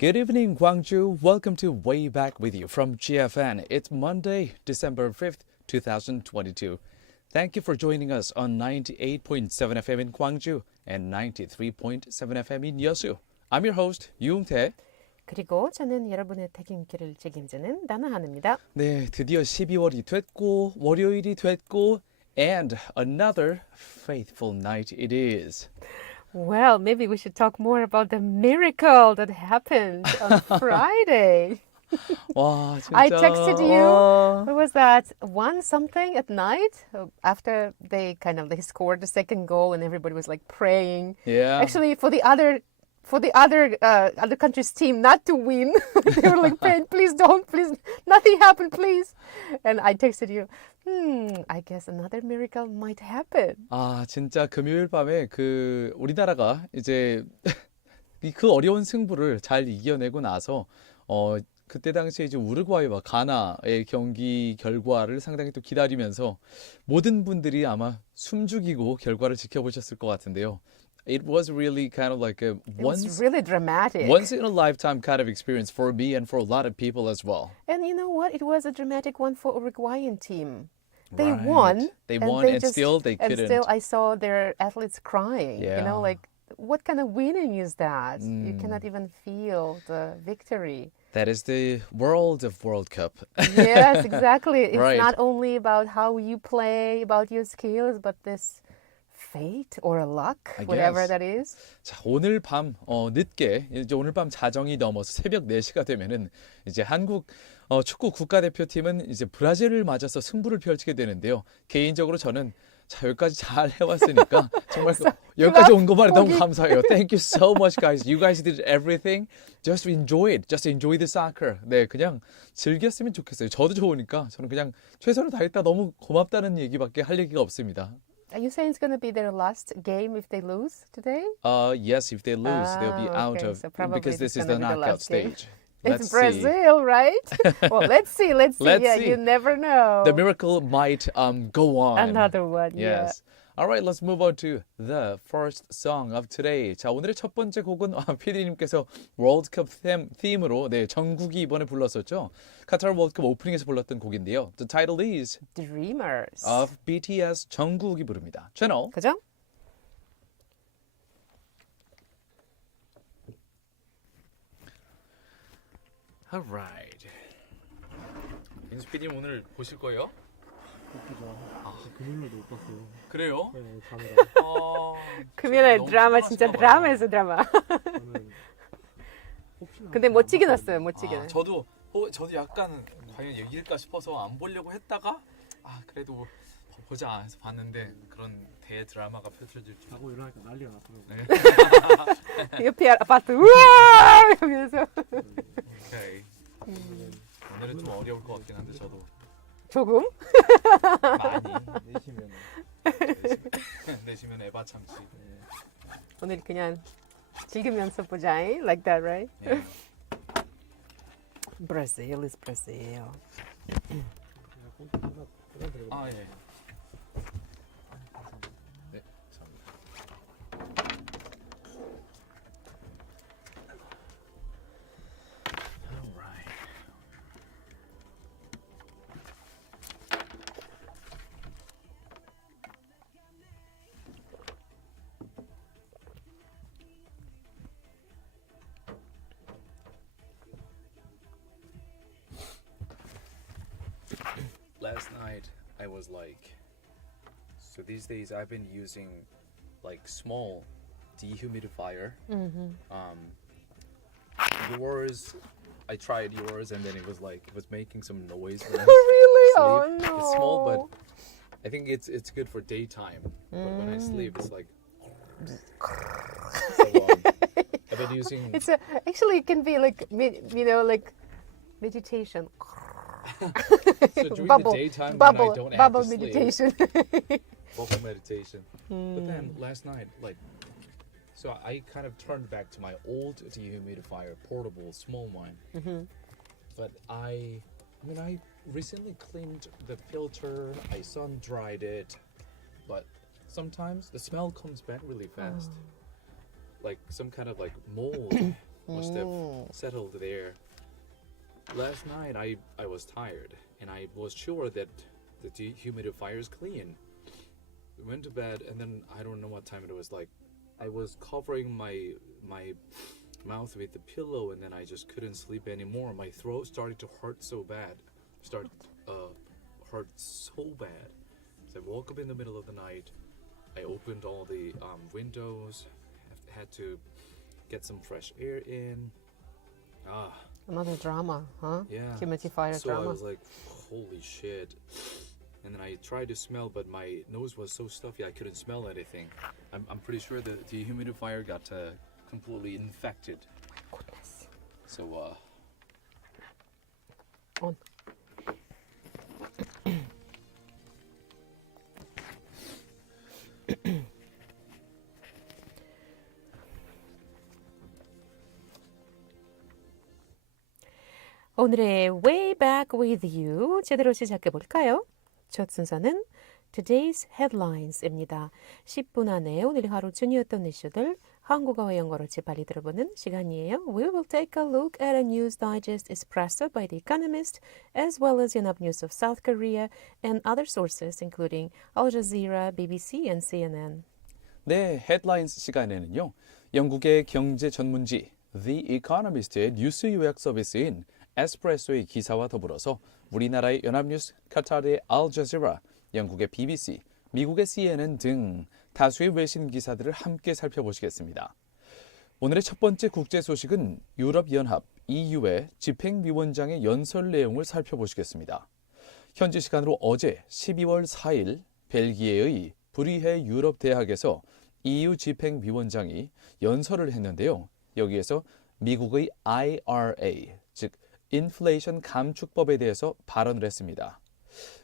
Good evening, Gwangju. Welcome to Way Back with You from GFN. It's Monday, December 5th, 2022. Thank you for joining us on 98.7 FM in Gwangju and 93.7 FM in Yeosu. I'm your host, 유웅태. 그리고 저는 여러분의 퇴근길을 책임지는 나나한입니다. 네, 드디어 12월이 됐고 월요일이 됐고 and another faithful night it is. Well, maybe we should talk more about the miracle that happened on Friday. 와, 진짜. I texted you. What was that? 1 something at night after they scored the second goal and everybody was like praying. Yeah. Actually, for the other country's team not to win. They were like praying, please don't, please, nothing happened, please. And I texted you. I guess another miracle might happen. 아, 진짜 금요일 밤에 우리나라가 이제 그 어려운 승부를 잘 이겨내고 나서 그때 당시에 이제 우루과이와 가나의 경기 결과를 상당히 또 기다리면서 모든 분들이 아마 숨죽이고 결과를 지켜보셨을 것 같은데요. It was really kind of like It was really dramatic. once in a lifetime kind of experience for me and for a lot of people as well. And you know what? It was a dramatic one for Uruguayan team. They Right. won. They won and still they couldn't. And still I saw their athletes crying. Yeah. You know, like, what kind of winning is that? You cannot even feel the victory. That is the world of World Cup. Yes, exactly. It's Right. not only about how you play, about your skills, but this fate or luck, I whatever guess. that is. 자, 오늘 밤 늦게 이제 오늘 밤 자정이 넘어서 새벽 4시가 되면은 이제 한국 축구 국가대표팀은 이제 브라질을 맞아서 승부를 펼치게 되는데요. 개인적으로 저는 자, 여기까지 잘 해왔으니까 정말 여기까지 온 것만에 너무 감사해요. Thank you so much, guys. You guys did everything. Just enjoy it. Just enjoy the soccer. 네, 그냥 즐겼으면 좋겠어요. 저도 좋으니까 저는 그냥 최선을 다했다. 너무 고맙다는 얘기밖에 할 얘기가 없습니다. Are you saying it's going to be their last game if they lose today? Yes, if they lose, they'll be out okay. of So probably because this it's is the gonna be the knockout last game. stage. It's Brazil, right? Well, let's see. Let's yeah, see. you never know. The miracle might go on. Another one, Yes. All right, let's move on to the first song of today. 자, 오늘의 첫 번째 곡은 PD님께서 월드컵 팀으로 정국이 이번에 불렀었죠. 카타르 월드컵 오프닝에서 불렀던 곡인데요. The title is Dreamers. of BTS 정국이 부릅니다. 채널. 그죠? All right. 민수 PD님 오늘 보실 거예요? 금요일도 못 봤어요. 그래요? 네, 자느라. 금요일 너무 드라마 피곤하신가 진짜 봐요. 드라마에서 드라마. 저는 혹시나 근데 멋지게 났어요. 멋지게. 저도 약간 과연 얘기일까 싶어서 안 보려고 했다가 그래도 보자 해서 봤는데 그런 대드라마가 펼쳐질 줄. 자고 일어나니까 난리가 났더라고요. 네. 옆에 아파트 우와 이러면서 오케이. 오늘은 좀 어려울 것 같긴 한데 저도 조금 많이 내시면 에바 참치. 오늘 그냥 즐기면서 보자. Like that, right? 예. Brazil is Brazil. 예. 네, 감사합니다. Alright. Last night I was like, so these days I've been using like small dehumidifier. Yours, I tried yours and then it was making some noise. When I Really? sleep. Oh no. It's small, but I think it's good for daytime. But when I sleep, it's like. So, I've been using. Actually it can be like like meditation. So during the daytime when I don't have to sleep. meditation. Bubble meditation. But then last night, so I kind of turned back to my old dehumidifier, portable, small one. But I recently cleaned the filter. I sun dried it, but sometimes the smell comes back really fast, like some kind of like mold must have settled there. Last night I was tired and I was sure that the dehumidifier is clean. Went to bed and then I don't know what time it was, like I was covering my mouth with the pillow and then I just couldn't sleep anymore. My throat started to hurt so bad. Hurt so bad. So I woke up in the middle of the night. I opened all the windows. Had to get some fresh air in. Another drama, huh? Yeah. Humidifier So drama. I was like, holy shit. And then I tried to smell, but my nose was so stuffy I couldn't smell anything. I'm pretty sure the dehumidifier got completely infected. Goodness. So On. 오늘의 Way Back With You 제대로 시작해 볼까요? 첫 순서는 Today's Headlines입니다. 10분 안에 오늘 하루 중요했던 이슈들 한국어와 영어로 재빨리 들어보는 시간이에요. We will take a look at a news digest espresso by The Economist, as well as enough news of South Korea and other sources, including Al Jazeera, BBC, and CNN. 네, 헤드라인스 시간에는요. 영국의 경제 전문지 The Economist의 뉴스 요약 서비스인 에스프레소의 기사와 더불어서 우리나라의 연합뉴스, 카타르의 알자지라, 영국의 BBC, 미국의 CNN 등 다수의 외신 기사들을 함께 살펴보시겠습니다. 오늘의 첫 번째 국제 소식은 유럽연합 EU의 집행위원장의 연설 내용을 살펴보시겠습니다. 현지 시간으로 어제 12월 4일 벨기에의 브리헤 유럽대학에서 EU 집행위원장이 연설을 했는데요. 여기에서 미국의 IRA, 즉 인플레이션 감축법에 대해서 발언을 했습니다.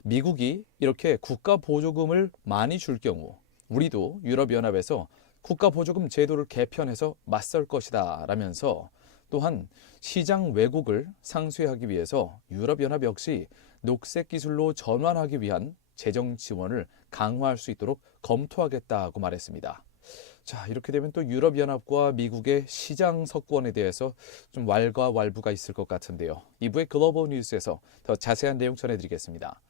미국이 이렇게 국가 보조금을 많이 줄 경우 우리도 유럽연합에서 국가 보조금 제도를 개편해서 맞설 것이다 라면서 또한 시장 왜곡을 상쇄하기 위해서 유럽연합 역시 녹색 기술로 전환하기 위한 재정 지원을 강화할 수 있도록 검토하겠다고 말했습니다. 자, 이렇게 되면 또 유럽연합과 미국의 시장 석권에 대해서 좀 왈가왈부가 있을 것 같은데요. 2부의 글로벌 뉴스에서 더 자세한 내용 전해드리겠습니다.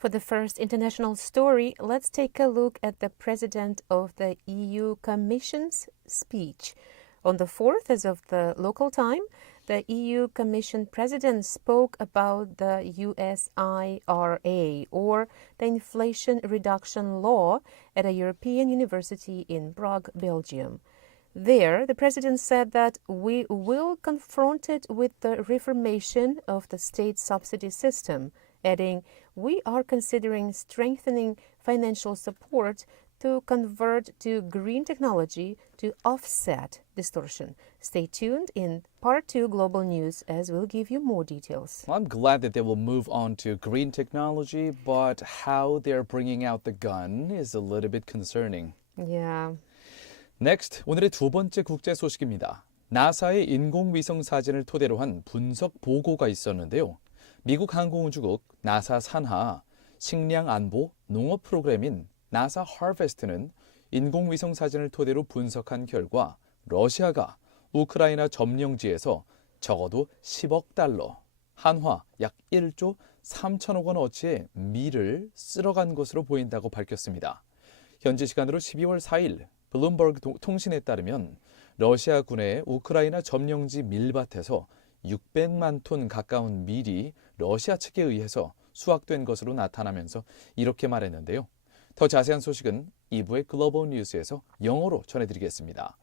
For the first international story, let's take a look at the President of the EU Commission's speech. On the 4th, as of the local time, the EU Commission President spoke about the USIRA, or the Inflation Reduction Law, at a European university in Prague, Belgium. There, the President said that we will confront it with the reformation of the state subsidy system, adding, we are considering strengthening financial support to convert to green technology to offset distortion. Stay tuned in Part 2 Global News as we'll give you more details. I'm glad that they will move on to green technology, but how they're bringing out the gun is a little bit concerning. Yeah. Next, 오늘의 두 번째 국제 소식입니다. 나사의 인공위성 사진을 토대로 한 분석 보고가 있었는데요. 미국 항공우주국 나사 산하 식량 안보 농업 프로그램인 나사 하베스트는 인공위성 사진을 토대로 분석한 결과 러시아가 우크라이나 점령지에서 적어도 10억 달러, 한화 약 1조 3천억 원어치의 밀을 쓸어간 것으로 보인다고 밝혔습니다. 현지 시간으로 12월 4일 블룸버그 통신에 따르면 러시아군의 우크라이나 점령지 밀밭에서 600만 톤 가까운 밀이 러시아 측에 의해서 수확된 것으로 나타나면서 이렇게 말했는데요. 더 자세한 소식은 2부의 글로벌 뉴스에서 영어로 전해드리겠습니다.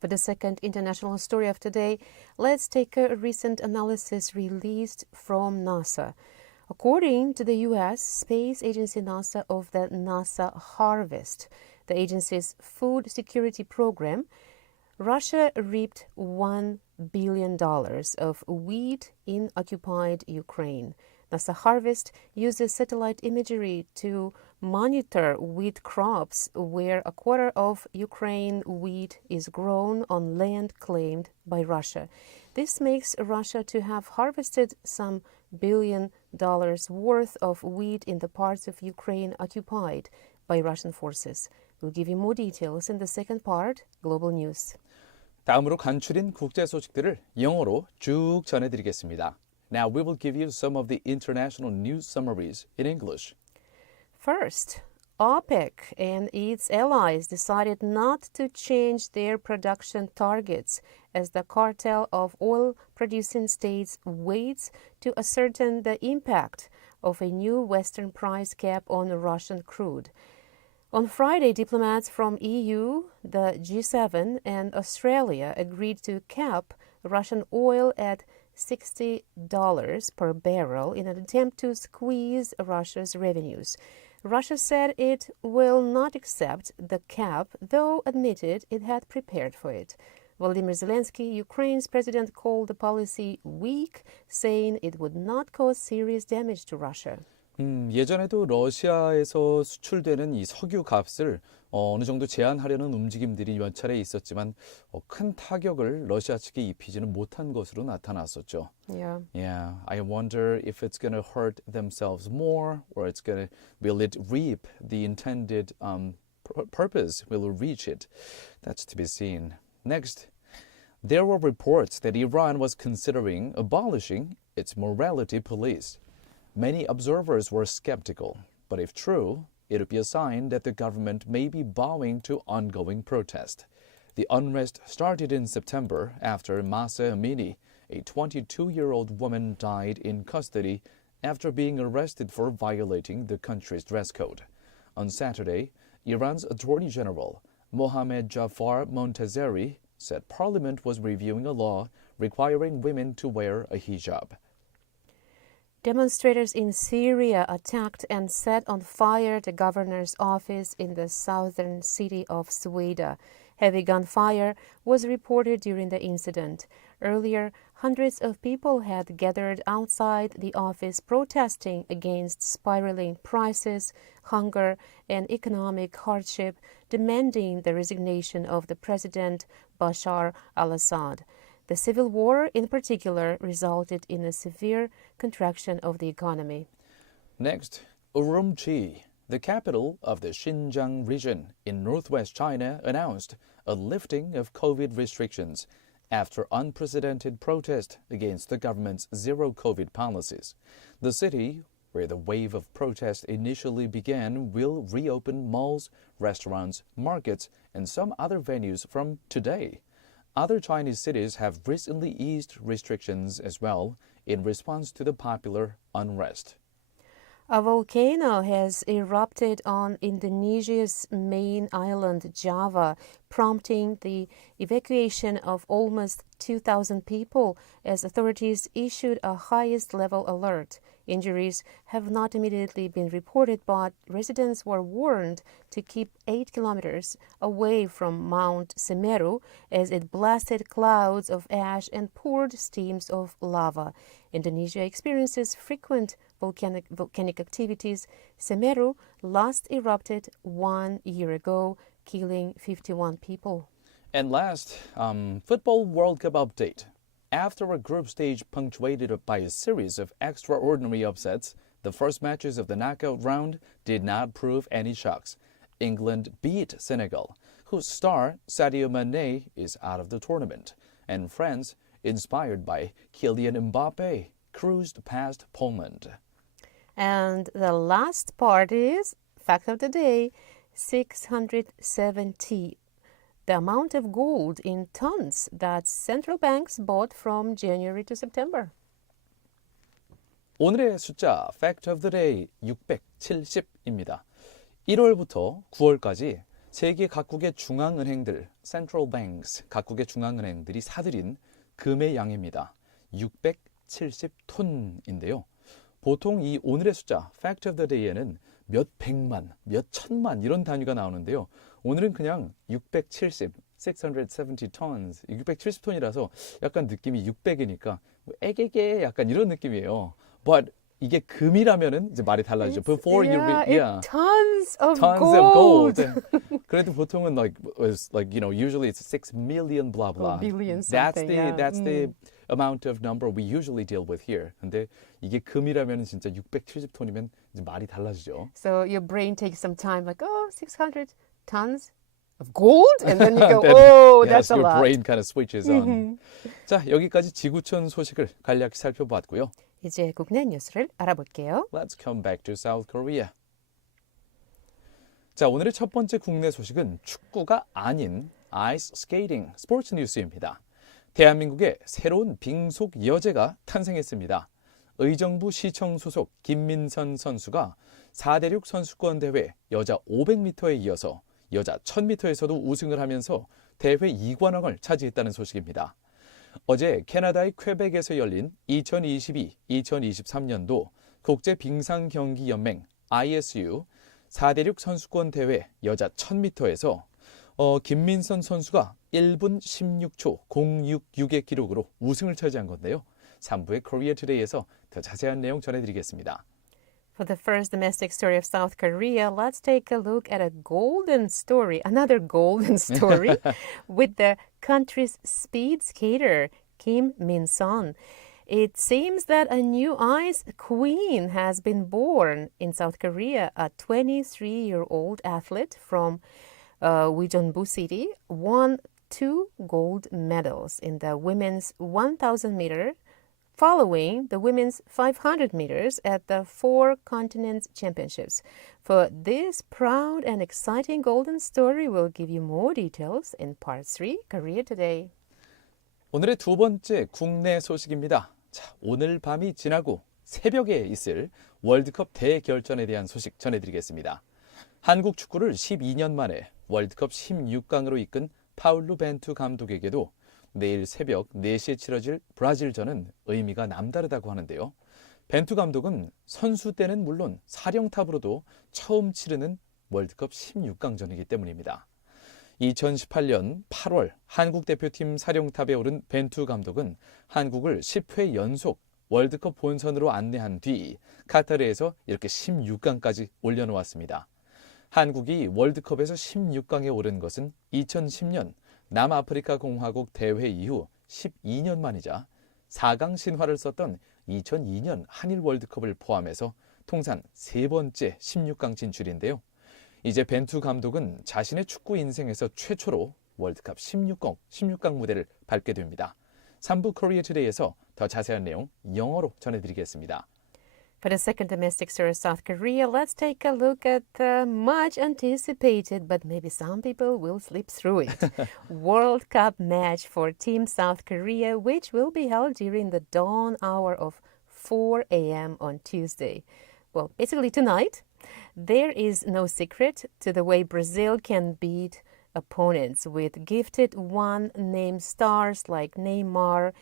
For the second international story of today, let's take a recent analysis released from NASA. According to the U.S. space agency NASA of the NASA Harvest, the agency's food security program, Russia reaped $1 billion of wheat in occupied Ukraine. NASA Harvest uses satellite imagery to monitor wheat crops where a quarter of Ukraine wheat is grown on land claimed by Russia. This makes Russia to have harvested some $1 billion worth of wheat in the parts of Ukraine occupied by Russian forces. We'll give you more details in the second part, Global News. 다음으로 간추린 국제 소식들을 영어로 쭉 전해드리겠습니다. Now we will give you some of the international news summaries in English. First, OPEC and its allies decided not to change their production targets as the cartel of oil-producing states waits to ascertain the impact of a new Western price cap on Russian crude. On Friday, diplomats from EU, the G7, and Australia agreed to cap Russian oil at $60 per barrel in an attempt to squeeze Russia's revenues. Russia said it will not accept the cap, though admitted it had prepared for it. Volodymyr Zelensky, Ukraine's president, called the policy weak, saying it would not cause serious damage to Russia. 예전에도 러시아에서 수출되는 이 석유 값을 어느 정도 제한하려는 움직임들이 몇 차례 있었지만 큰 타격을 러시아 측에 입히지는 못한 것으로 나타났었죠. Yeah. Yeah, I wonder if it's going to hurt themselves more or will it reap the intended purpose? Will it reach it? That's to be seen. Next, there were reports that Iran was considering abolishing its morality police. Many observers were skeptical, but if true, it would be a sign that the government may be bowing to ongoing protest. The unrest started in September after Mahsa Amini, a 22-year-old woman, died in custody after being arrested for violating the country's dress code. On Saturday, Iran's Attorney General, Mohammad Jafar Montazeri, said parliament was reviewing a law requiring women to wear a hijab. Demonstrators in Syria attacked and set on fire the governor's office in the southern city of Sweda. Heavy gunfire was reported during the incident. Earlier, hundreds of people had gathered outside the office protesting against spiraling prices, hunger, and economic hardship, demanding the resignation of the president Bashar al-Assad. The civil war, in particular, resulted in a severe contraction of the economy. Next, Urumqi, the capital of the Xinjiang region in northwest China, announced a lifting of COVID restrictions after unprecedented protest against the government's zero-COVID policies. The city, where the wave of protest initially began, will reopen malls, restaurants, markets, and some other venues from today. Other Chinese cities have recently eased restrictions as well in response to the popular unrest. A volcano has erupted on Indonesia's main island, Java, prompting the evacuation of almost 2,000 people as authorities issued a highest-level alert. Injuries have not immediately been reported, but residents were warned to keep 8 kilometers away from Mount Semeru as it blasted clouds of ash and poured streams of lava. Indonesia experiences frequent volcanic activities. Semeru last erupted 1 year ago, killing 51 people. And last, Football World Cup update. After a group stage punctuated by a series of extraordinary upsets, the first matches of the knockout round did not prove any shocks. England beat Senegal, whose star Sadio Mane is out of the tournament, and France, inspired by Kylian Mbappe, cruised past Poland. And the last part is, fact of the day, 670. The amount of gold in tons that central banks bought from January to September. 오늘의 숫자 Fact of the Day 670입니다. 1월부터 9월까지 세계 각국의 중앙은행들, Central Banks, 각국의 중앙은행들이 사들인 금의 양입니다. 670톤인데요. 보통 이 오늘의 숫자 Fact of the Day에는 몇 백만, 몇 천만 이런 단위가 나오는데요. 오늘은 그냥 670 tons, 670톤이라서 약간 느낌이 600이니까 에게게 약간 이런 느낌이에요. But 이게 금이라면은 이제 말이 달라지죠. Before tons of gold. 그래도 보통은 usually it's 6 million blah blah. Billion That's something. the amount of number we usually deal with here. 근데 이게 금이라면은 진짜 670톤이면 이제 말이 달라지죠. So your brain takes some time, like, 600 tons? of gold? And then you go, Then, oh, yes, that's a your lot. brain kind of switches on. 자, 여기까지 지구촌 소식을 간략히 살펴봤고요. 이제 국내 뉴스를 알아볼게요. Let's come back to South Korea. 자, 오늘의 첫 번째 국내 소식은 축구가 아닌 아이스 스케이팅 스포츠 뉴스입니다. 대한민국의 새로운 빙속 여제가 탄생했습니다. 의정부 시청 소속 김민선 선수가 4대륙 선수권 대회 여자 500m에 이어서 여자 1000m에서도 우승을 하면서 대회 2관왕을 차지했다는 소식입니다. 어제 캐나다의 퀘벡에서 열린 2022-2023년도 국제빙상경기연맹 ISU 4대륙 선수권 대회 여자 1000m에서 김민선 선수가 1분 16초 066의 기록으로 우승을 차지한 건데요. 3부의 Korea Today에서 더 자세한 내용 전해드리겠습니다. For the first domestic story of South Korea, let's take a look at a golden story, another golden story, with the country's speed skater, Kim Min-sun. It seems that a new ice queen has been born in South Korea. A 23-year-old athlete from Uijeonbu City won 2 gold medals in the women's 1,000 meter, following the women's 500 meters at the Four Continents Championships. For this proud and exciting golden story, we'll give you more details in Part 3, Korea Today. 오늘의 두 번째 국내 소식입니다. 자, 오늘 밤이 지나고 새벽에 있을 월드컵 대결전에 대한 소식 전해드리겠습니다. 한국 축구를 12년 만에 월드컵 16강으로 이끈 파울루 벤투 감독에게도 내일 새벽 4시에 치러질 브라질전은 의미가 남다르다고 하는데요. 벤투 감독은 선수 때는 물론 사령탑으로도 처음 치르는 월드컵 16강전이기 때문입니다. 2018년 8월 한국 대표팀 사령탑에 오른 벤투 감독은 한국을 10회 연속 월드컵 본선으로 안내한 뒤 카타르에서 이렇게 16강까지 올려놓았습니다. 한국이 월드컵에서 16강에 오른 것은 2010년 남아프리카 공화국 대회 이후 12년 만이자 4강 신화를 썼던 2002년 한일 월드컵을 포함해서 통산 3번째 16강 진출인데요. 이제 벤투 감독은 자신의 축구 인생에서 최초로 월드컵 16강 무대를 밟게 됩니다. 3부 Korea Today에서 더 자세한 내용 영어로 전해드리겠습니다. For the second domestic story of South Korea, let's take a look at the much anticipated, but maybe some people will slip through it, World Cup match for Team South Korea, which will be held during the dawn hour of 4 a.m. on Tuesday. Well, basically tonight. There is no secret to the way Brazil can beat opponents with gifted one-name stars like Neymar,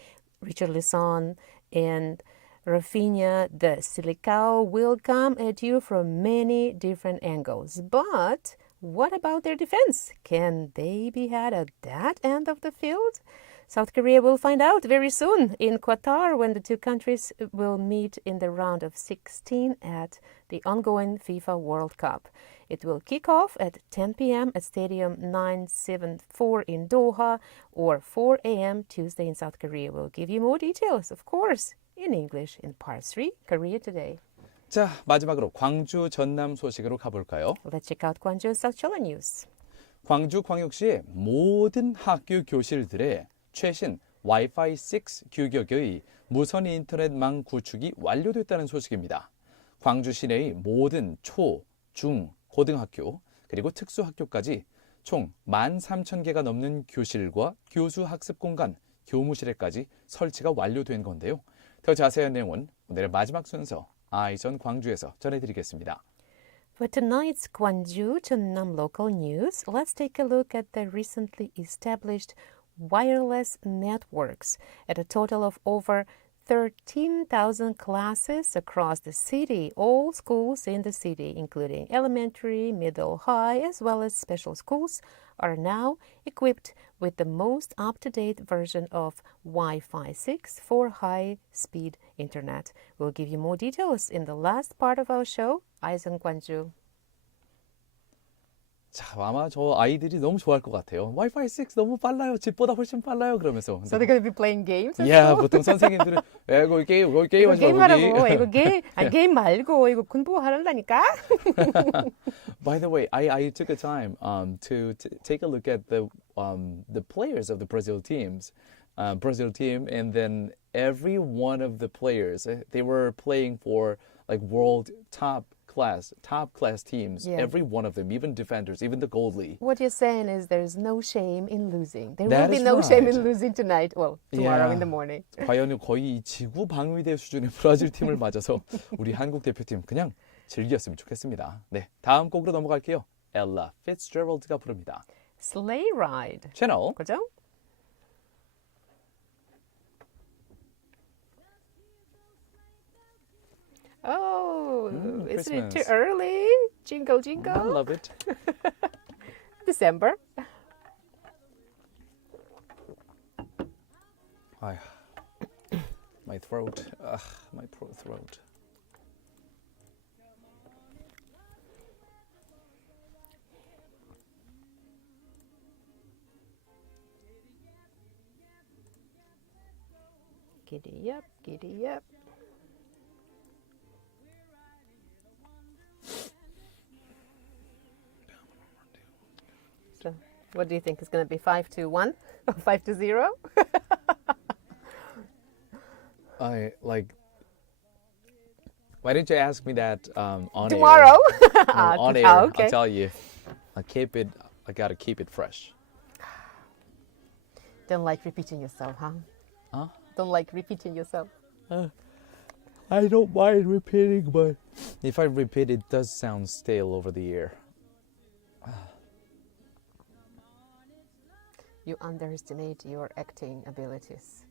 Richarlison, and Rafinha. The Silicao will come at you from many different angles. But what about their defense? Can they be had at that end of the field? South Korea will find out very soon in Qatar when the two countries will meet in the round of 16 at the ongoing FIFA World Cup. It will kick off at 10 p.m. at Stadium 974 in Doha or 4 a.m. Tuesday in South Korea. We'll give you more details, of course, in English in Part 3, Korea Today. 자, 마지막으로 광주 전남 소식으로 가볼까요? Let's check out Gwangju South Cholla News. 광주 광역시의 모든 학교 교실들에 최신 와이파이 6 규격의 무선 인터넷망 구축이 완료됐다는 소식입니다. 광주 시내의 모든 초, 중, 고등학교 그리고 특수학교까지 총 13,000개가 넘는 교실과 교수 학습 공간, 교무실에까지 설치가 완료된 건데요. 더 자세한 내용은 오늘의 마지막 순서 Eyes on 광주에서 전해드리겠습니다. For tonight's Gwangju-전남 local news, let's take a look at the recently established wireless networks at a total of over 13,000 classes across the city. All schools in the city, including elementary, middle, high, as well as special schools, are now equipped with the most up-to-date version of Wi-Fi 6 for high-speed internet. We'll give you more details in the last part of our show, Eyes on Gwangju. 자, 아마 저 아이들이 너무 좋아할 것 같아요. 와이파이 6 너무 빨라요. 집보다 훨씬 빨라요. 그러면서. So they're going to be playing games? at 야, school? 보통 선생님들은 야, 이거 게임 이거 하지 말고 게임하라고. 이거 게임 말고 이거 공부하란다니까. By the way, I took a time to take a look at the players of the Brazil team, and then every one of the players they were playing for like world top class teams. Yeah. Every one of them, even defenders, even the goalie. What you're saying is there's no shame in losing. There That will be is no shame right. in losing tonight. Well, tomorrow Yeah. in the morning. 과연 거의 이 지구 방위대 수준의 브라질 팀을 맞아서 우리 한국 대표팀 그냥 즐겼으면 좋겠습니다. 네, 다음 곡으로 넘어갈게요. Ella Fitzgerald가 부릅니다. Sleigh ride. 채널 그죠? Oh, isn't it too Christmas. early? Jingle, I jingle. love it. December. 아휴, my throat. My poor throat. Giddy up, giddy up. So, what do you think? It's going to be 5-1 or 5-0? I like. Why didn't you ask me that on Tomorrow? air? No, on air, okay. I'll tell you. I gotta keep it fresh. Don't like repeating yourself, huh? Huh? Don't like repeating yourself. I don't mind repeating, but if I repeat, it does sound stale over the air. You underestimate your acting abilities.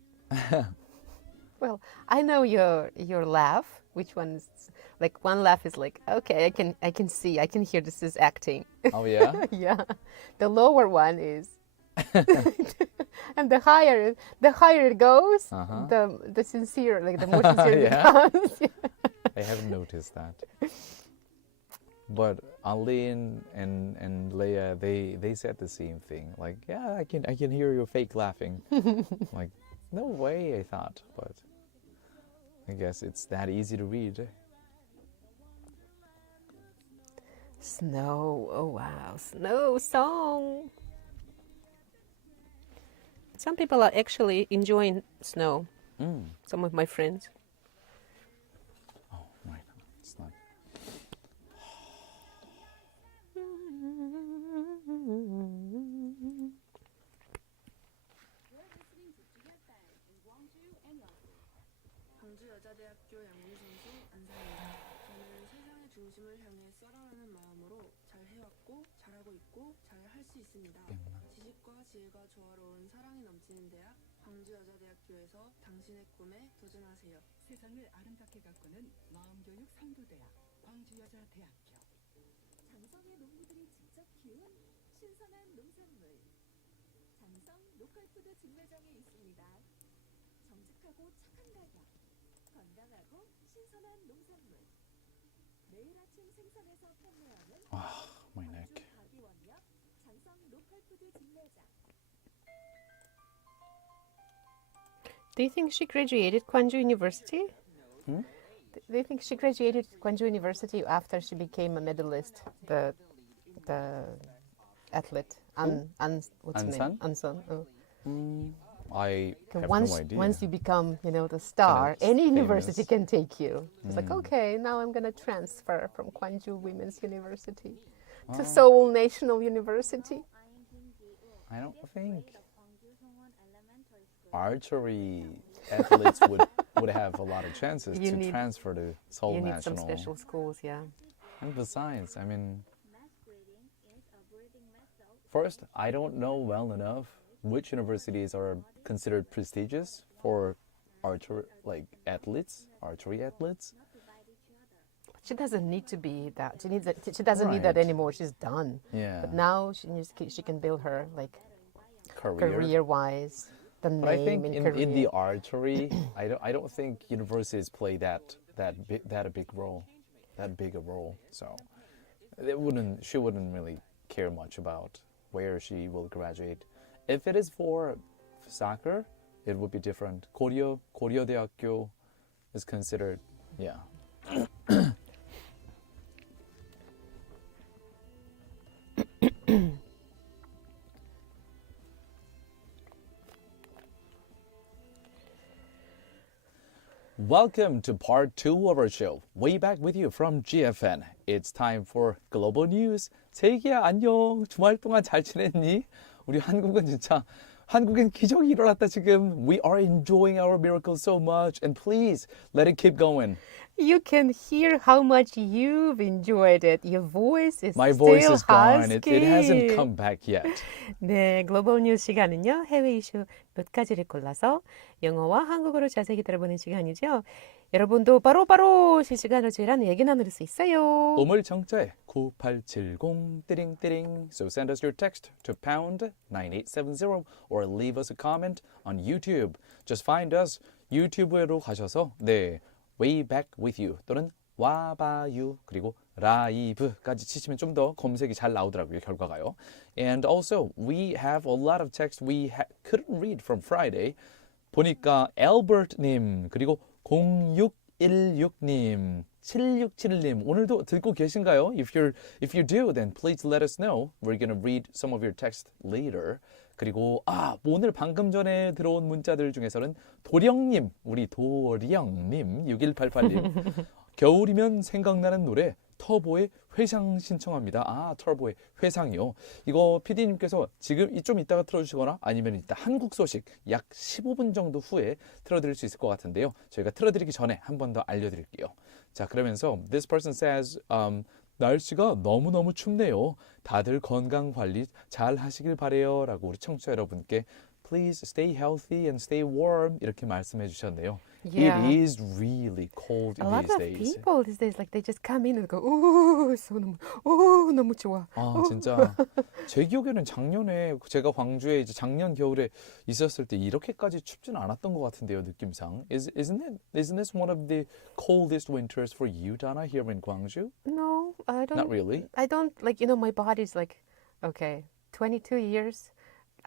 Well, I know your laugh. Which one's like one laugh is like, okay, I can see, I can hear this is acting. Oh yeah. Yeah. The lower one is and the higher it goes, the sincere, like the more sincere it Yeah. becomes. I haven't noticed that. But Aline and Leia, they said the same thing. Like, yeah, I can hear your fake laughing. Like, no way, I thought, but I guess it's that easy to read. Snow. Oh wow, snow song. Some people are actually enjoying snow. Some of my friends. Oh, right. It's not. 광주여자대학교 양궁 선수 안상입니다. 저는 세상의 중심을 향해 썰어가는 마음으로 잘 해왔고 잘하고 있고 잘 할 수 있습니다. 지식과 지혜가 조화로운 사랑이 넘치는 대학 광주여자대학교에서 당신의 꿈에 도전하세요. 세상을 아름답게 가꾸는 마음교육 선도대학 광주여자대학교. 장성의 농부들이 직접 키운 신선한 농산물. 장성 로컬푸드 직매장에 있습니다. 정직하고 착한 가격, 건강하고 신선한 농산물. 매일 아침 생산해서 판매하는 My neck. 가비원역 장성 로컬푸드 직매장. Do you think she graduated Gwangju University? Hmm? Do you think she graduated Gwangju University after she became a medalist? The athlete what's her name? Ansan? Ansan. Oh. I have once no idea. once you become, the star, Kind of any university famous. can take you. It's like, okay, now I'm gonna transfer from Gwangju Women's University to Seoul National University. I don't think archery athletes would have a lot of chances You to need- transfer to Seoul You need some National. special schools, yeah. And besides, I mean, first, I don't know well enough which universities are considered prestigious for archery athletes. She doesn't need to be that. She doesn't need that Right. anymore. She's done. Yeah, But now she can build her career. career-wise, the But I think name in in career. the archery, I don't think universities play that big a role. So she wouldn't really care much about where she will graduate. If it is for soccer, it would be different. 고려대학교 is considered, yeah. Welcome to part 2 of our show. Way back with you from GFN. It's time for Global News. 세기야 안녕. 주말 동안 잘 지냈니? 우리 한국은 진짜 한국엔 기적이 일어났다 지금. We are enjoying our miracle so much and please let it keep going. You can hear how much you've enjoyed it. Your voice is My still voice is gone. husky. It hasn't come back yet. 네, 글로벌 뉴스 시간은요. 해외 이슈 몇 가지를 골라서 영어와 한국어로 자세히 들어보는 시간이죠. 여러분도 바로바로 실시간으로 저희랑 얘기 나눌 수 있어요. 우물정자에 9870 띠링띠링. So send us your text to pound 9870 or leave us a comment on YouTube. Just find us 유튜브로 가셔서 네. Way back with you 또는 와봐유 그리고 라이브까지 치시면 좀 더 검색이 잘 나오더라고요 결과가요. And also we have a lot of text we couldn't read from Friday. 보니까 Albert님 그리고 0616님 7671님 오늘도 듣고 계신가요? If you do then please let us know. We're gonna read some of your text later. 그리고 오늘 방금 전에 들어온 문자들 중에서는 도령님, 우리 도령님 6188님 겨울이면 생각나는 노래 터보의 회상 신청합니다. 터보의 회상이요. 이거 PD님께서 지금 좀 이따가 틀어주시거나 아니면 이따 한국 소식 약 15분 정도 후에 틀어드릴 수 있을 것 같은데요. 저희가 틀어드리기 전에 한 번 더 알려드릴게요. 자 그러면서 This person says 날씨가 너무너무 춥네요. 다들 건강 관리 잘 하시길 바래요. 라고 우리 청취자 여러분께 Please stay healthy and stay warm 이렇게 말씀해 주셨네요. Yeah. It is really cold A lot these of days. people these days like they just come in and go 오, 너무 좋아. 진짜 제 기억에는 작년에 제가 광주에 이제 작년 겨울에 있었을 때 이렇게까지 춥진 않았던 것 같은데요, 느낌상. Isn't this one of the coldest winters for you, Donna, here in Gwangju? No, I don't. Not really. I don't like my body's like okay, 22 years.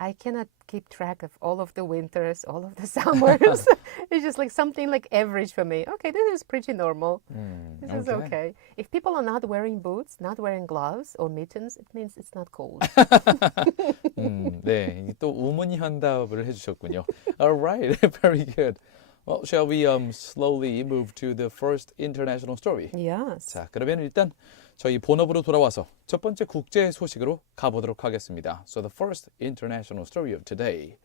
I cannot keep track of all of the winters, all of the summers. It's just like something like average for me. Okay, this is pretty normal. This is okay. If people are not wearing boots, not wearing gloves or mittens, it means it's not cold. 네, 또 우문희 현답을 해주셨군요. All right, very good. Well, shall we slowly move to the first international story? Yes. 자, 그러면 일단 저희 본업으로 돌아와서 첫 번째 국제 소식으로 가보도록 하겠습니다. So the first international story of today.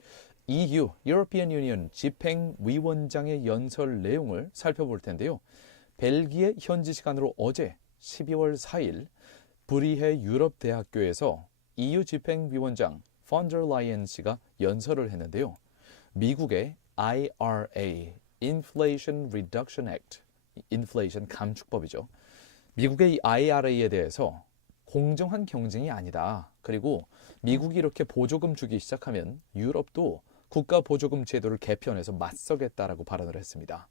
EU, European Union 집행위원장의 연설 내용을 살펴볼 텐데요. 벨기에 현지 시간으로 어제 12월 4일 브리헤 유럽대학교에서 EU 집행위원장 펀더 라이언 씨가 연설을 했는데요. 미국의 IRA, Inflation Reduction Act, 인플레이션 감축법이죠. 미국의 이 IRA에 대해서 공정한 경쟁이 아니다. 그리고 미국이 이렇게 보조금 주기 시작하면 유럽도 국가 보조금 제도를 개편해서 맞서겠다라고 발언을 했습니다.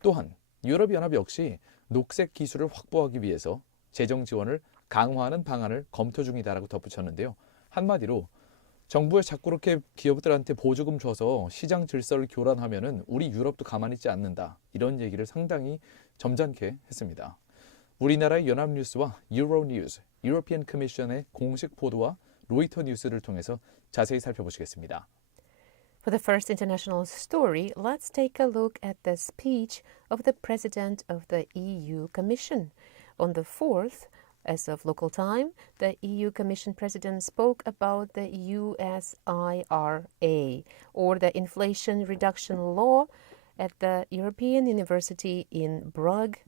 또한 유럽연합 역시 녹색 기술을 확보하기 위해서 재정 지원을 강화하는 방안을 검토 중이다라고 덧붙였는데요. 한마디로 정부에 자꾸 그렇게 기업들한테 보조금 줘서 시장 질서를 교란하면은 우리 유럽도 가만히 있지 않는다. 이런 얘기를 상당히 점잖게 했습니다. 우리나라의 연합뉴스와 유로뉴스, 유로피언 커미션의 공식 보도와 로이터 뉴스를 통해서 자세히 살펴보시겠습니다. For the first international story, let's take a look at the speech of the President of the EU Commission. On the 4th, as of local time, the EU Commission President spoke about the USIRA, or the Inflation Reduction Law, at the European University in Brugge,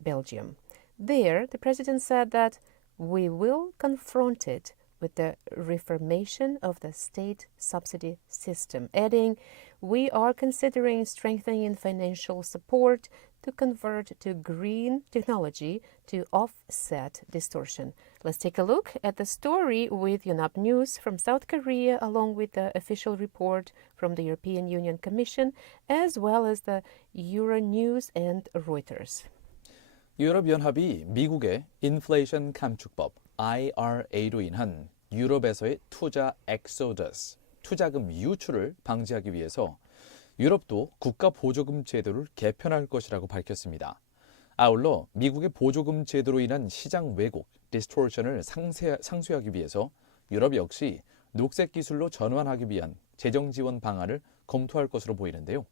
Belgium. There, the President said that we will confront it with the reformation of the state subsidy system, adding, we are considering strengthening financial support to convert to green technology to offset distortion. Let's take a look at the story with Yonhap News from South Korea, along with the official report from the European Union Commission, as well as the Euronews and Reuters. 유럽연합이 미국의 인플레이션 감축법 IRA로 인한 유럽에서의 투자 엑소더스, 투자금 유출을 방지하기 위해서 유럽도 국가 보조금 제도를 개편할 것이라고 밝혔습니다. 아울러 미국의 보조금 제도로 인한 시장 왜곡, 디스토션을 상쇄하기 위해서 유럽 역시 녹색 기술로 전환하기 위한 재정 지원 방안을 검토할 것으로 보이는데요.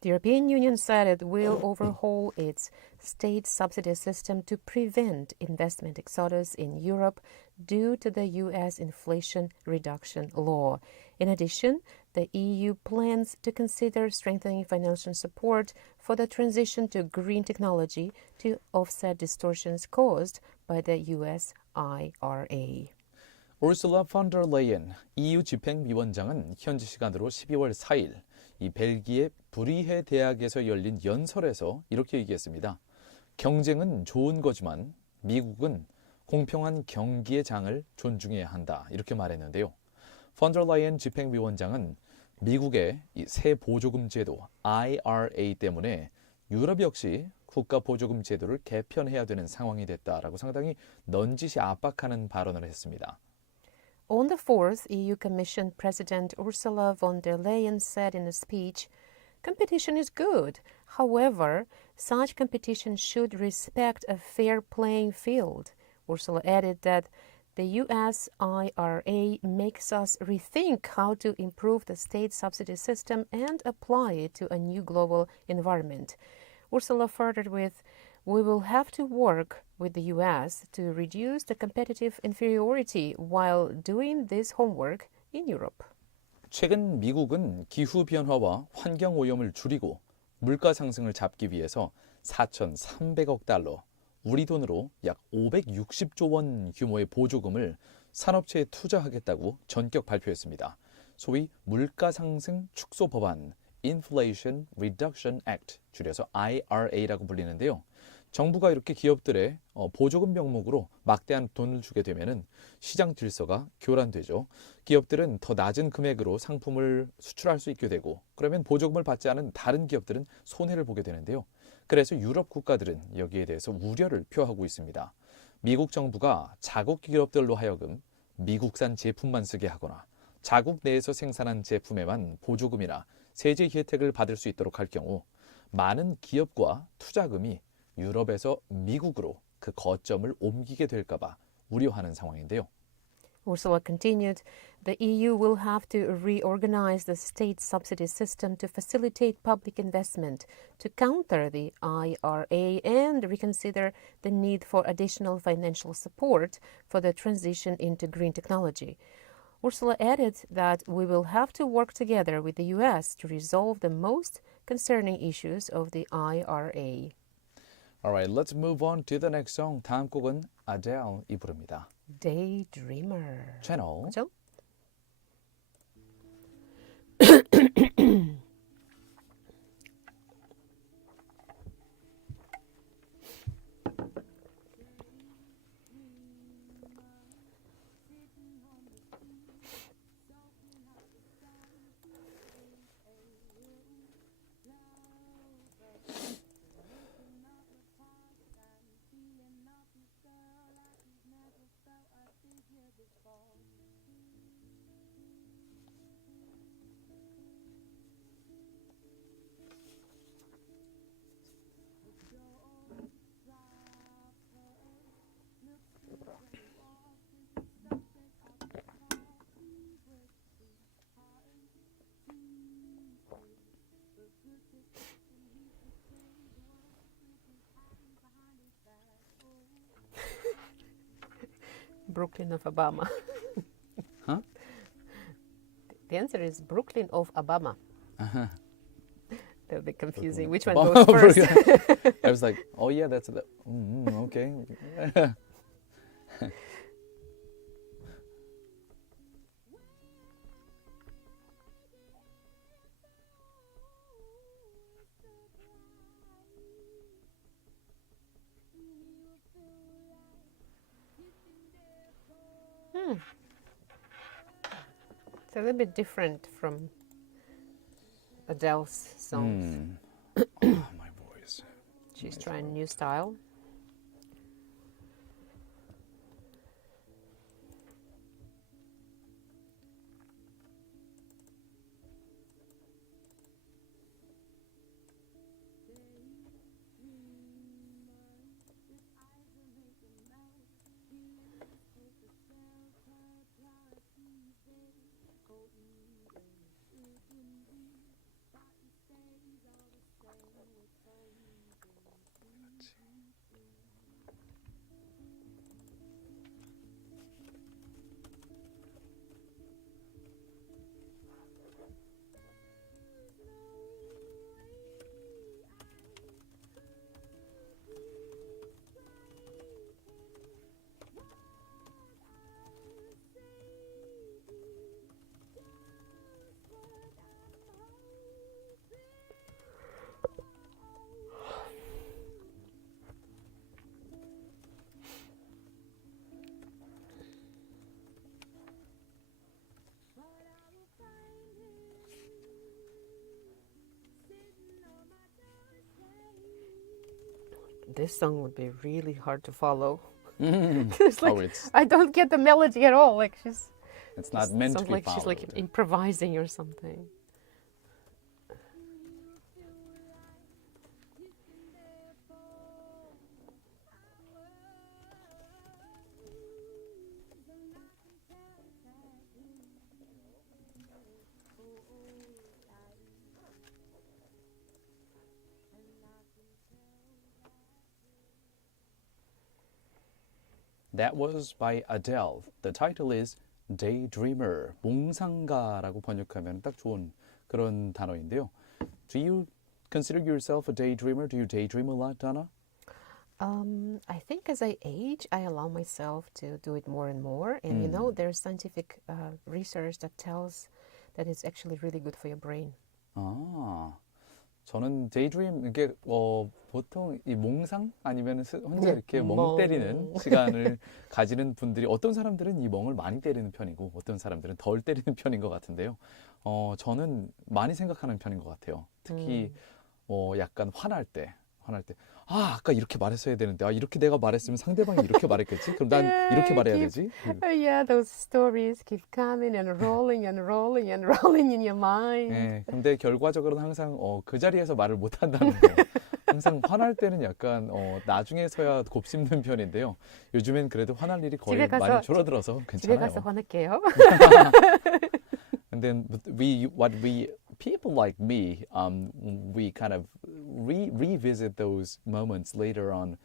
The European Union said it will overhaul its state subsidy system to prevent investment exodus in Europe due to the U.S. Inflation Reduction Law. In addition, the EU plans to consider strengthening financial support for the transition to green technology to offset distortions caused by the U.S. IRA. 우르슬라 펀더 레이엔 EU 집행위원장은 현지 시간으로 12월 4일 이 벨기에 브리헤 대학에서 열린 연설에서 이렇게 얘기했습니다. 경쟁은 좋은 거지만 미국은 공평한 경기의 장을 존중해야 한다. 이렇게 말했는데요. 펀더 레이엔 집행위원장은 미국의 이 새 보조금 제도 IRA 때문에 유럽 역시 국가 보조금 제도를 개편해야 되는 상황이 됐다라고 상당히 넌지시 압박하는 발언을 했습니다. On the 4th, EU Commission President Ursula von der Leyen said in a speech, competition is good. However, such competition should respect a fair playing field. Ursula added that the US IRA makes us rethink how to improve the state subsidy system and apply it to a new global environment. Ursula furthered with, we will have to work with the US to reduce the competitive inferiority while doing this homework in Europe. 최근 미국은 기후변화와 환경오염을 줄이고 물가 상승을 잡기 위해서 4,300억 달러, 우리 돈으로 약 560조 원 규모의 보조금을 산업체에 투자하겠다고 전격 발표했습니다. 소위 물가 상승 축소 법안, Inflation Reduction Act, 줄여서 IRA라고 불리는데요. 정부가 이렇게 기업들의 보조금 명목으로 막대한 돈을 주게 되면은 시장 질서가 교란되죠. 기업들은 더 낮은 금액으로 상품을 수출할 수 있게 되고 그러면 보조금을 받지 않은 다른 기업들은 손해를 보게 되는데요. 그래서 유럽 국가들은 여기에 대해서 우려를 표하고 있습니다. 미국 정부가 자국 기업들로 하여금 미국산 제품만 쓰게 하거나 자국 내에서 생산한 제품에만 보조금이나 세제 혜택을 받을 수 있도록 할 경우 많은 기업과 투자금이 유럽에서 미국으로 그 거점을 옮기게 될까 봐 우려하는 상황인데요. Ursula continued, the EU will have to reorganize the state subsidy system to facilitate public investment, to counter the IRA and reconsider the need for additional financial support for the transition into green technology. Ursula added that we will have to work together with the US to resolve the most concerning issues of the IRA. Alright, let's move on to the next song. 다음 곡은 Adele이 부릅니다. Daydreamer. 채널 그죠? Brooklyn of Obama. Huh? The answer is Brooklyn of Obama. That'll be confusing. Which one Obama, goes first? I was like, oh yeah, that's the okay. It's a little bit different from Adele's songs. My voice. She's trying a new style. this song would be really hard to follow. Mm. It's like, Oh, it's I don't get the melody at all. Like it's not meant to sounds be like she's like followed. improvising or something. That was by Adele. The title is Daydreamer. 몽상가라고 번역하면 딱 좋은 그런 단어인데요. Do you consider yourself a daydreamer? Do you daydream a lot, Donna? I think as I age, I allow myself to do it more and more. And you know, there's scientific research that tells that it's actually really good for your brain. 아, 저는 daydream 이게 보통 이 몽상 아니면 혼자 이렇게 멍 때리는 시간을 가지는 분들이 어떤 사람들은 이 멍을 많이 때리는 편이고 어떤 사람들은 덜 때리는 편인 것 같은데요. 저는 많이 생각하는 편인 것 같아요. 특히 약간 화날 때 아까 이렇게 말했어야 되는데 이렇게 내가 말했으면 상대방이 이렇게 말했겠지? 그럼 난 이렇게 말해야 되지? Yeah, those stories keep coming and rolling and rolling and rolling in your mind. 네, 근데 결과적으로는 항상 그 자리에서 말을 못 한다는 거. 항상 화날 때는 약간 나중에서야 곱씹는 편인데요. 요즘엔 그래도 화날 일이 거의 많이 줄어들어서 집에 괜찮아요. 가서 화낼게요. And then people like me, we kind of revisit those moments later on,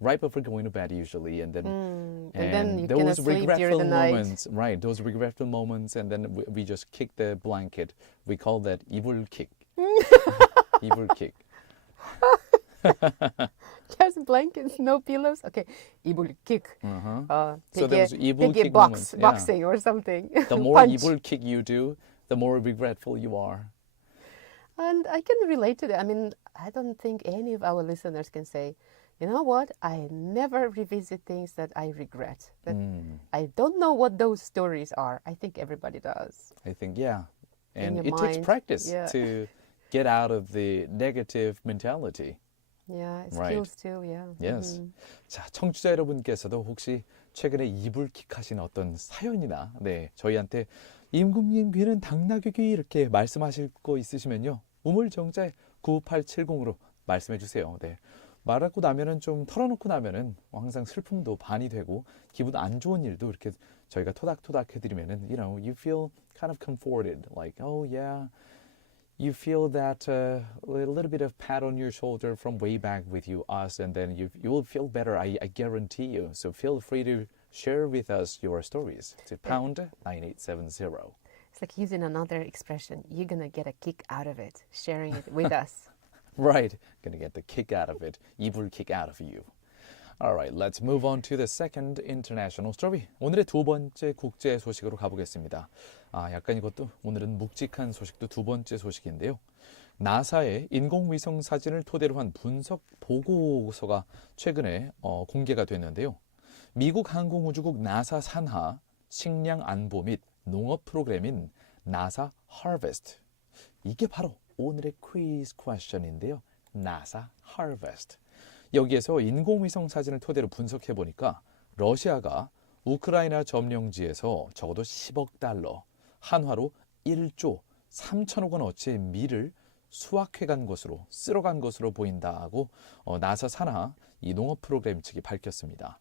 right before going to bed usually, and then you those cannot sleep during regretful the night. moments, right? Those regretful moments, and then we just kick the blanket. We call that evil kick. Evil kick. Just blankets, no pillows. Okay, evil kick. So those evil kick box, moments. Yeah. boxing or something. The more Punch. evil kick you do, the more regretful you are. And I can relate to that. I mean, I don't think any of our listeners can say, you know what, I never revisit things that I regret. That I don't know what those stories are. I think everybody does. I think, yeah. And your it takes mind, practice yeah. to get out of the negative mentality. Yeah, it Right. skills too, yeah. Yes. 자, 청취자 여러분께서도 혹시 최근에 이불킥하신 어떤 사연이나 저희한테 임금님 귀는 당나귀 이렇게 말씀하실 거 있으시면요. 우물정자에 9870으로 말씀해 주세요. 네. 말하고 나면은 좀 털어놓고 나면은 항상 슬픔도 반이 되고 기분 안 좋은 일도 이렇게 저희가 토닥토닥 해드리면은 you feel kind of comforted, like oh yeah, you feel that a little bit of pat on your shoulder from way back with us, and then you will feel better. I guarantee you. So feel free to share with us your stories to pound 9870. It's like using another expression. You're going to get a kick out of it, sharing it with us. Right, gonna get the kick out of it. 이불 kick out of you. All right, let's move on to the second international story. 오늘의 두 번째 국제 소식으로 가보겠습니다. 약간 이것도 오늘은 묵직한 소식도 두 번째 소식인데요. 나사의 인공위성 사진을 토대로 한 분석 보고서가 최근에 공개가 됐는데요. 미국 항공우주국 나사 산하 식량 안보 및 농업 프로그램인 나사 Harvest. 이게 바로 오늘의 퀴즈 퀘스천인데요. 나사 Harvest. 여기에서 인공위성 사진을 토대로 분석해 보니까 러시아가 우크라이나 점령지에서 적어도 10억 달러, 한화로 1조 3천억 원어치의 밀을 수확해간 것으로, 쓸어간 것으로 보인다고 나사 산하 이 농업 프로그램 측이 밝혔습니다.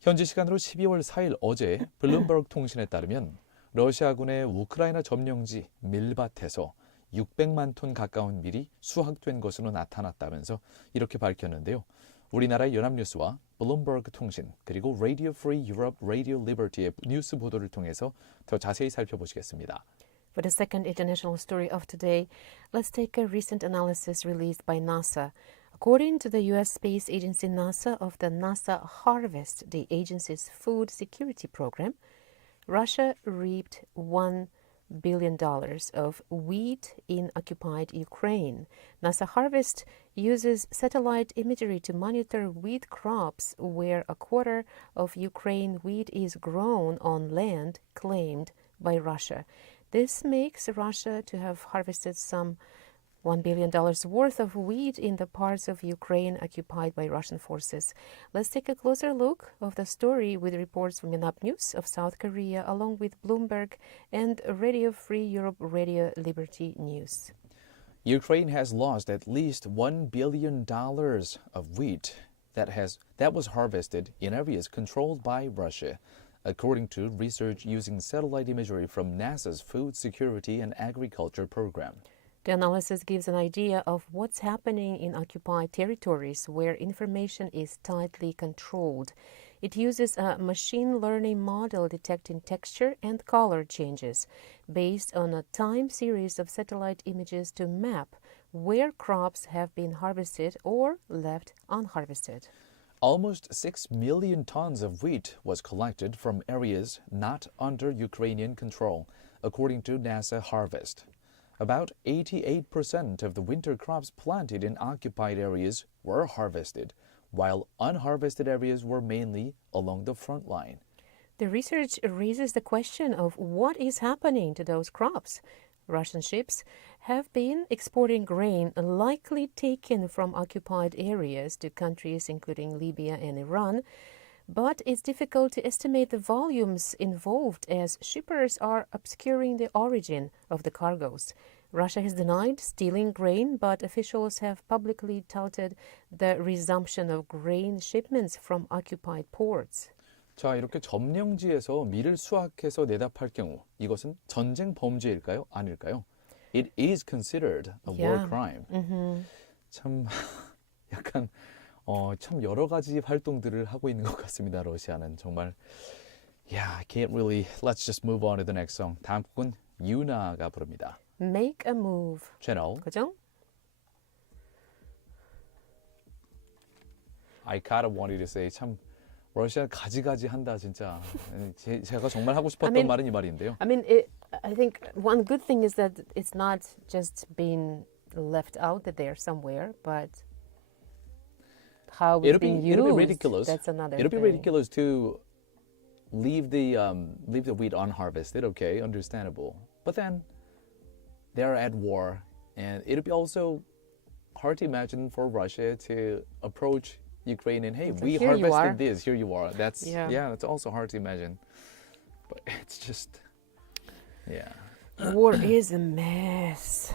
현지 시간으로 12월 4일 어제 블룸버그 통신에 따르면 러시아군의 우크라이나 점령지 밀밭에서 600만 톤 가까운 밀이 수확된 것으로 나타났다면서 이렇게 밝혔는데요. 우리나라의 연합뉴스와 블룸버그 통신 그리고 Radio Free Europe, Radio Liberty의 뉴스 보도를 통해서 더 자세히 살펴보시겠습니다. For the second international story of today, let's take a recent analysis released by NASA. According to the U.S. space agency NASA of the NASA Harvest, the agency's food security program, Russia reaped $1 billion of wheat in occupied Ukraine. NASA Harvest uses satellite imagery to monitor wheat crops where a quarter of Ukraine wheat is grown on land claimed by Russia. This makes Russia to have harvested some $1 billion worth of wheat in the parts of Ukraine occupied by Russian forces. Let's take a closer look of the story with reports from Yonhap News of South Korea along with Bloomberg and Radio Free Europe Radio Liberty News. Ukraine has lost at least $1 billion of wheat that was harvested in areas controlled by Russia, according to research using satellite imagery from NASA's Food Security and Agriculture Program. The analysis gives an idea of what's happening in occupied territories where information is tightly controlled. It uses a machine learning model detecting texture and color changes based on a time series of satellite images to map where crops have been harvested or left unharvested. Almost 6 million tons of wheat was collected from areas not under Ukrainian control, according to NASA Harvest. About 88% of the winter crops planted in occupied areas were harvested, while unharvested areas were mainly along the front line. The research raises the question of what is happening to those crops. Russian ships have been exporting grain likely taken from occupied areas to countries including Libya and Iran, but it's difficult to estimate the volumes involved as shippers are obscuring the origin of the cargoes. Russia has denied stealing grain, but officials have publicly touted the resumption of grain shipments from occupied ports. 자, 이렇게 점령지에서 밀을 수확해서 내다 팔 경우 이것은 전쟁 범죄일까요? 아닐까요? It is considered a war crime. 참 약간 참 여러 가지 활동들을 하고 있는 것 같습니다. 러시아는 정말 I can't really. Let's just move on to the next song. 다음 곡은 유나가 부릅니다. Make a move. 채널. 그죠? I kind of wanted to say 참 러시아 가지가지 한다 진짜. 제가 정말 하고 싶었던 말은 이 말인데요. I think one good thing is that it's not just being left out there somewhere, but how it's being used. It'll be ridiculous. That's another It'll be thing. ridiculous to leave the wheat unharvested. Okay, understandable. But then they're at war, and it'll be also hard to imagine for Russia to approach Ukraine and hey, we Here you are. harvested this. Here you are. That's that's also hard to imagine. But it's just War is a mess.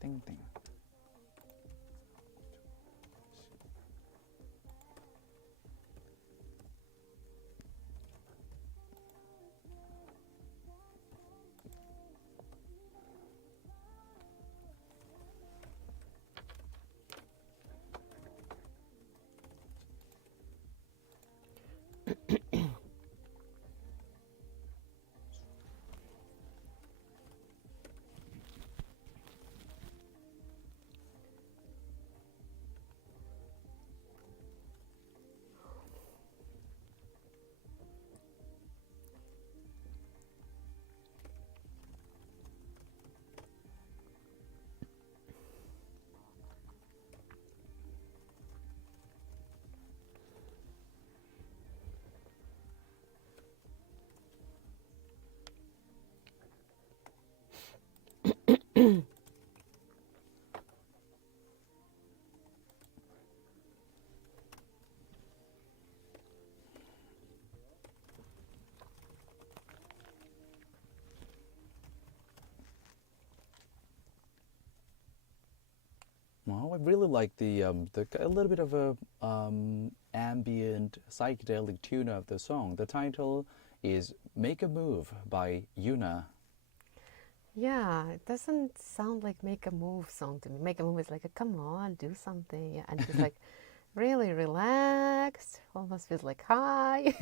땡땡. Well, I really like the a little bit of a ambient psychedelic tune of the song. The title is "Make a Move" by Yuna. Yeah, it doesn't sound like make a move song to me. Make a move is like, come on, do something. Yeah, and it's like really relaxed, almost feels like high.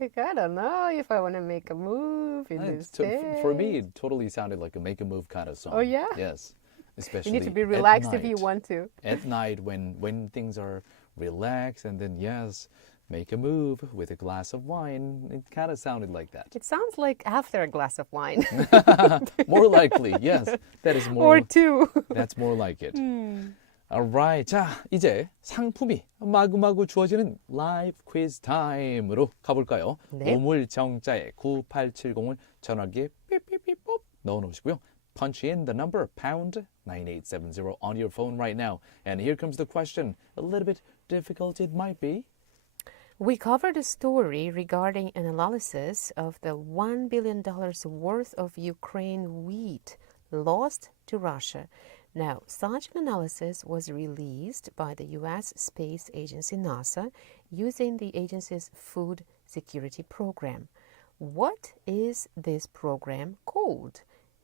Like, I don't know if I want to make a move in this For me, day. it totally sounded like a make a move kind of song. Oh, yeah? Yes. You Especially need to be at relaxed if you night. want to. At night when things are relaxed and then, yes, make a move with a glass of wine. It kind of sounded like that. It sounds like after a glass of wine. More likely, yes. That is Or more, two. that's more like it. Alright. 자, 이제 상품이 마구마구 주어지는 라이브 퀴즈 타임으로 가볼까요? 네. 오물정자에 9870을 전화기에 삐삐삐 뽀 넣어놓으시고요. Punch in the number pound 9870 on your phone right now. And here comes the question. A little bit difficult it might be. We covered a story regarding an analysis of the $1 billion worth of Ukraine wheat lost to Russia. Now, such an analysis was released by the U.S. space agency NASA using the agency's food security program. What is this program called?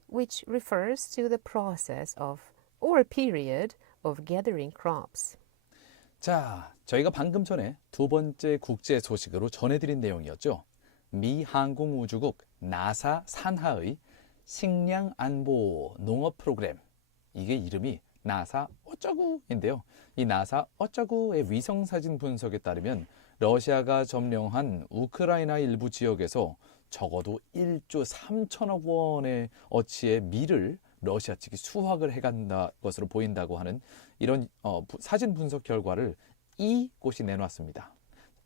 Which refers to the process of or period of gathering crops. 자, 저희가 방금 전에 두 번째 국제 소식으로 전해드린 내용이었죠. 미 항공우주국 나사 산하의 식량 안보 농업 프로그램. 이게 이름이 나사 어쩌구인데요. 이 나사 어쩌구의 위성사진 분석에 따르면 러시아가 점령한 우크라이나 일부 지역에서 적어도 1조 3천억 원의 어치의 밀을 러시아 측이 수확을 해간다 것으로 보인다고 하는 이런 사진 분석 결과를 이곳이 내놨습니다.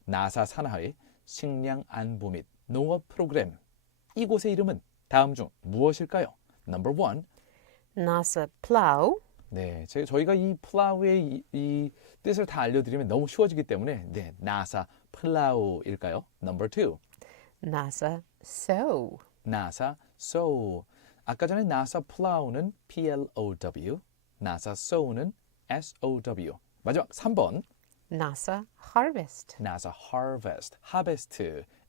나사 산하의 식량 안보 및 농업 프로그램. 이곳의 이름은 다음 중 무엇일까요? Number 1. NASA plow. 네, 저희가 이 플라우의 이 뜻을 다 알려드리면 너무 쉬워지기 때문에 네, 나사 플라우일까요? Number 2. NASA sow. 나사 sow. 아까 전에 나사 플라우는 PLOW, 나사 sow는 SOW. 마지막 3번. NASA harvest. 나사 harvest, harvest,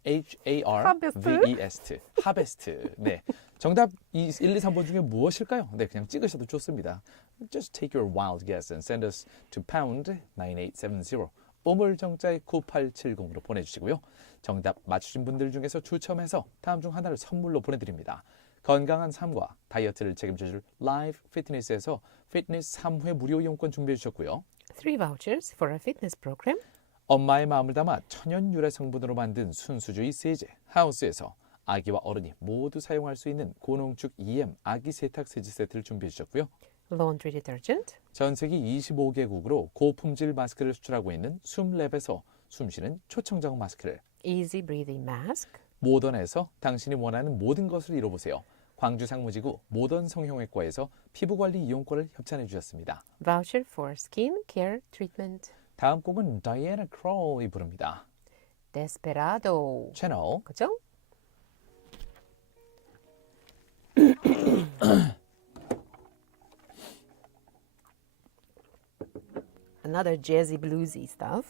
HARVEST, harvest. 네, 정답 1, 2, 3번 중에 무엇일까요? 네, 그냥 찍으셔도 좋습니다. Just take your wild guess and send us to pound 9870. 오물정자의 9870으로 보내주시고요. 정답 맞추신 분들 중에서 추첨해서 다음 중 하나를 선물로 보내드립니다. 건강한 삶과 다이어트를 책임져줄 라이브 피트니스에서 피트니스 3회 무료 이용권 준비해 주셨고요. 3 vouchers for a fitness program. 엄마의 마음을 담아 천연 유래 성분으로 만든 순수주의 세제 하우스에서 아기와 어른이 모두 사용할 수 있는 고농축 EM 아기 세탁 세제 세트를 준비해 주셨고요. Laundry detergent. 전 세계 25개국으로 고품질 마스크를 수출하고 있는 숨랩에서 숨쉬는 초청정 마스크를, Easy breathing mask. 모던에서 당신이 원하는 모든 것을 이뤄보세요. 광주 상무지구 모던 성형외과에서 피부관리 이용권을 협찬해 주셨습니다. Voucher for skin care treatment. 다음 곡은 다이애나 크롤이 부릅니다. Desperado. 채널 그죠? Another jazzy bluesy stuff.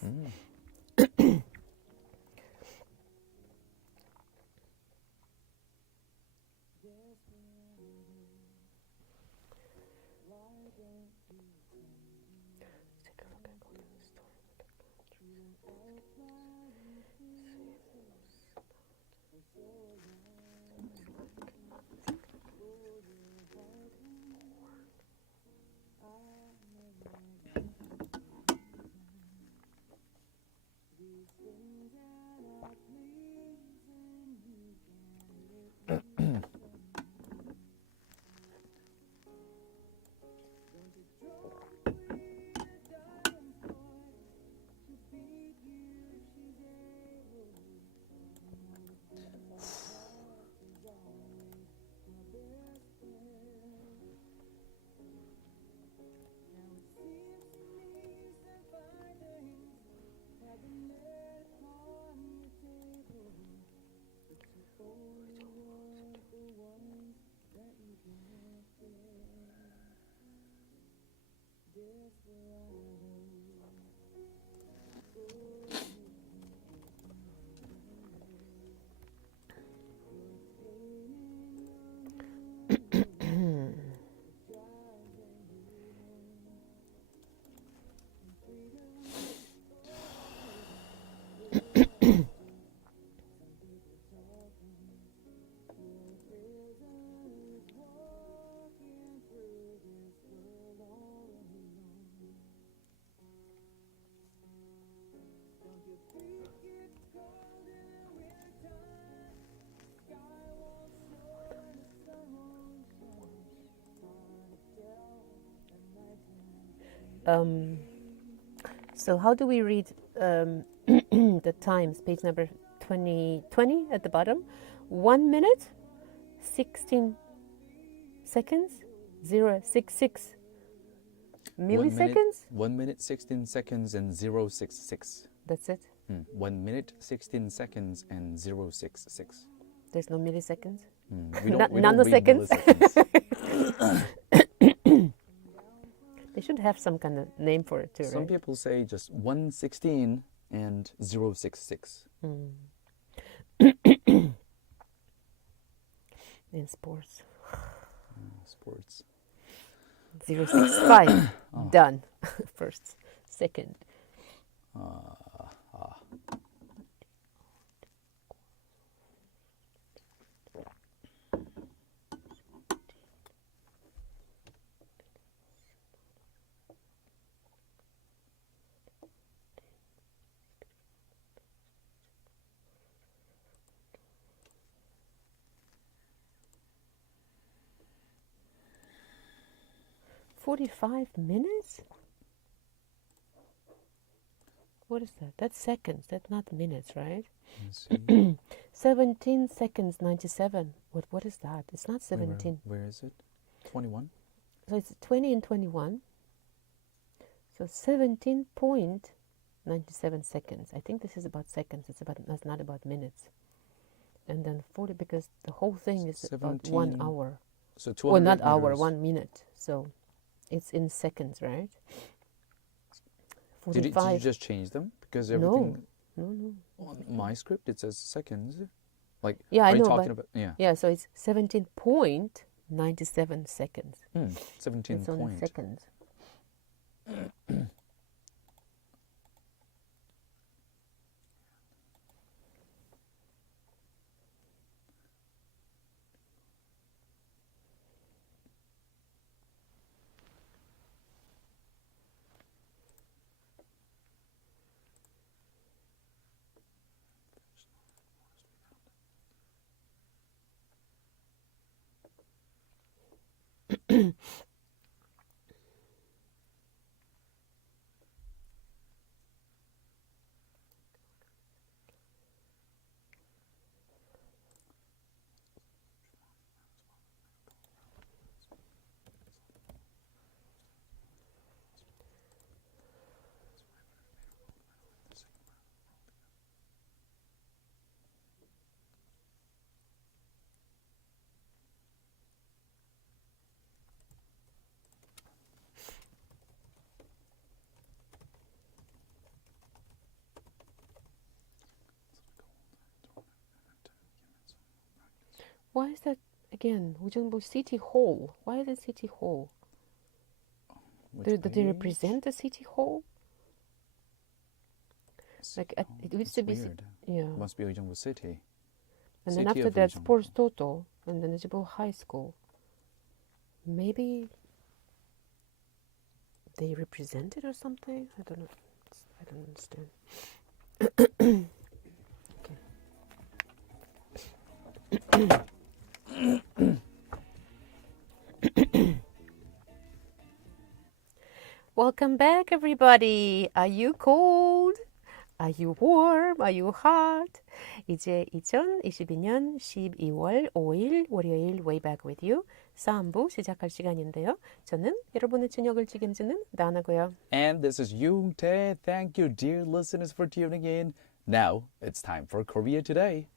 So how do we read the times? Page number 20 at the bottom. 1 minute, 16 seconds, 066 milliseconds. 1 minute, 16 seconds, and 066. That's it. 1 minute, 16 seconds, and 066. There's no milliseconds. We don't read nanoseconds. milliseconds. They should have some kind of name for it too, Some right? people say just 116 and 066. In sports. Sports. 065. Done. First. Second. 45 minutes? What is that? That's seconds. That's not minutes, right? Let's see. 17 seconds 97. What is that? It's not Wait, 17. where is it? 21? So it's 20 and 21. So 17.97 seconds. I think this is about seconds. That's not about minutes. And then 40 because the whole thing is about 1 17 hour. So Well, 200 not hour, meters. 1 minute. So it's in seconds, right? Did you 45. just change them? Because No. everything No. on my script, it says seconds. Like, Yeah, are I you know, talking but about? Yeah. yeah, so it's 17.97 seconds. 17 It's only point. seconds. Why is that again? 우정부 City Hall. Why is it City Hall? Do they page? represent the City Hall? Like it used to be, Weird. yeah. Must be Ujeongbu City. And then City after of that, Ujeongbu. Sports Toto, and then Ujeongbu High School. Maybe they represent it or something. I don't know. I don't understand. Welcome back, everybody. Are you cold? Are you warm? Are you hot? 이제 2022년 12월 5일 월요일 Way Back With You 3부 시작할 시간인데요. 저는 여러분의 저녁을 책임지는 나나고요. And this is Yoon Tae. Thank you, dear listeners, for tuning in. Now it's time for Korea Today.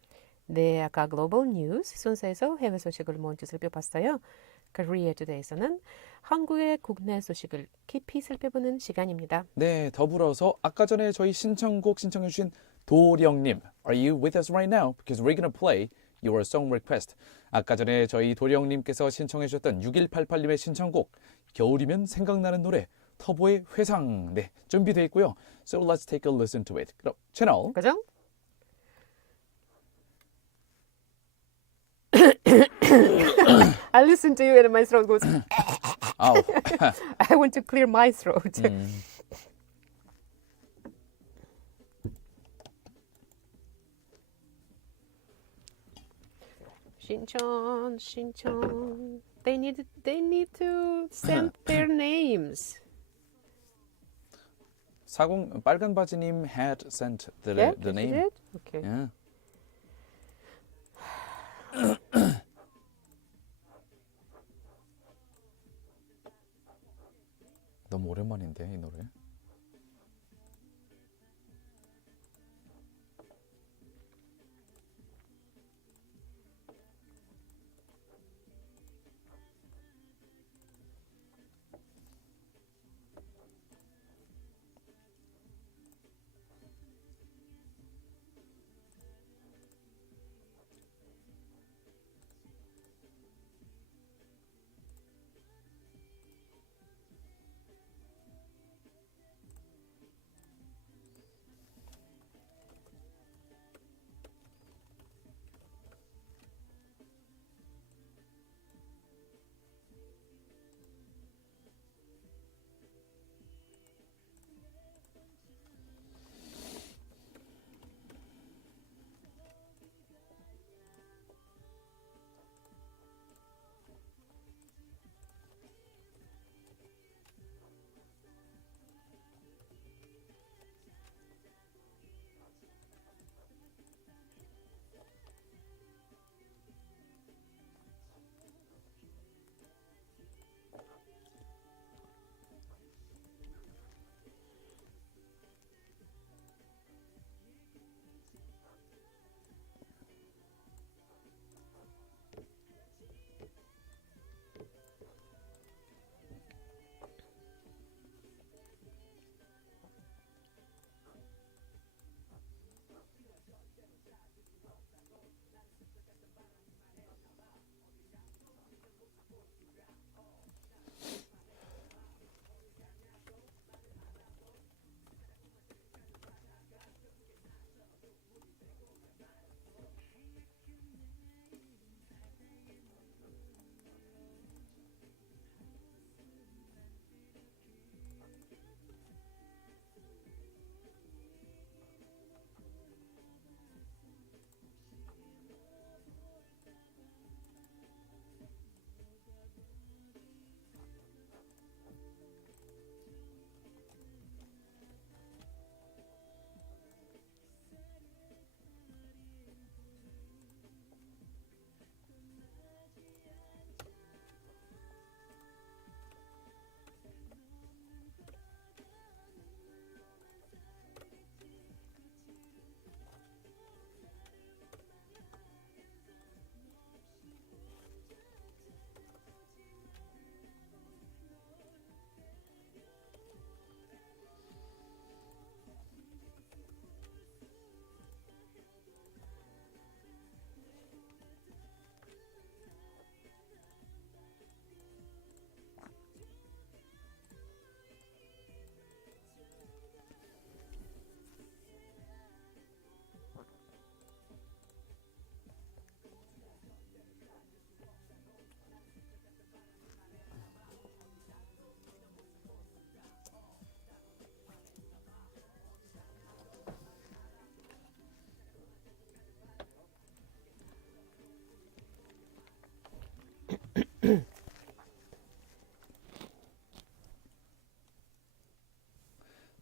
네, 아까 글로벌 뉴스 순서에서 해외 소식을 먼저 살펴봤어요. Korea Today에서는 한국의 국내 소식을 깊이 살펴보는 시간입니다. 네, 더불어서 아까 전에 저희 신청곡 신청해 주신 도령님, Are you with us right now? Because we're gonna play your song request. 아까 전에 저희 도령님께서 신청해 주셨던 6188님의 신청곡 겨울이면 생각나는 노래 터보의 회상 네 준비되어 있고요. So let's take a listen to it. 그럼 채널 그죠? I listen to you and my throat goes. 아우. I want to clear my throat. 신청. They need to send their names. 사공 빨간 바지님 had sent the Yeah, the did you name. did? Okay. Yeah. 너무 오랜만인데 이 노래.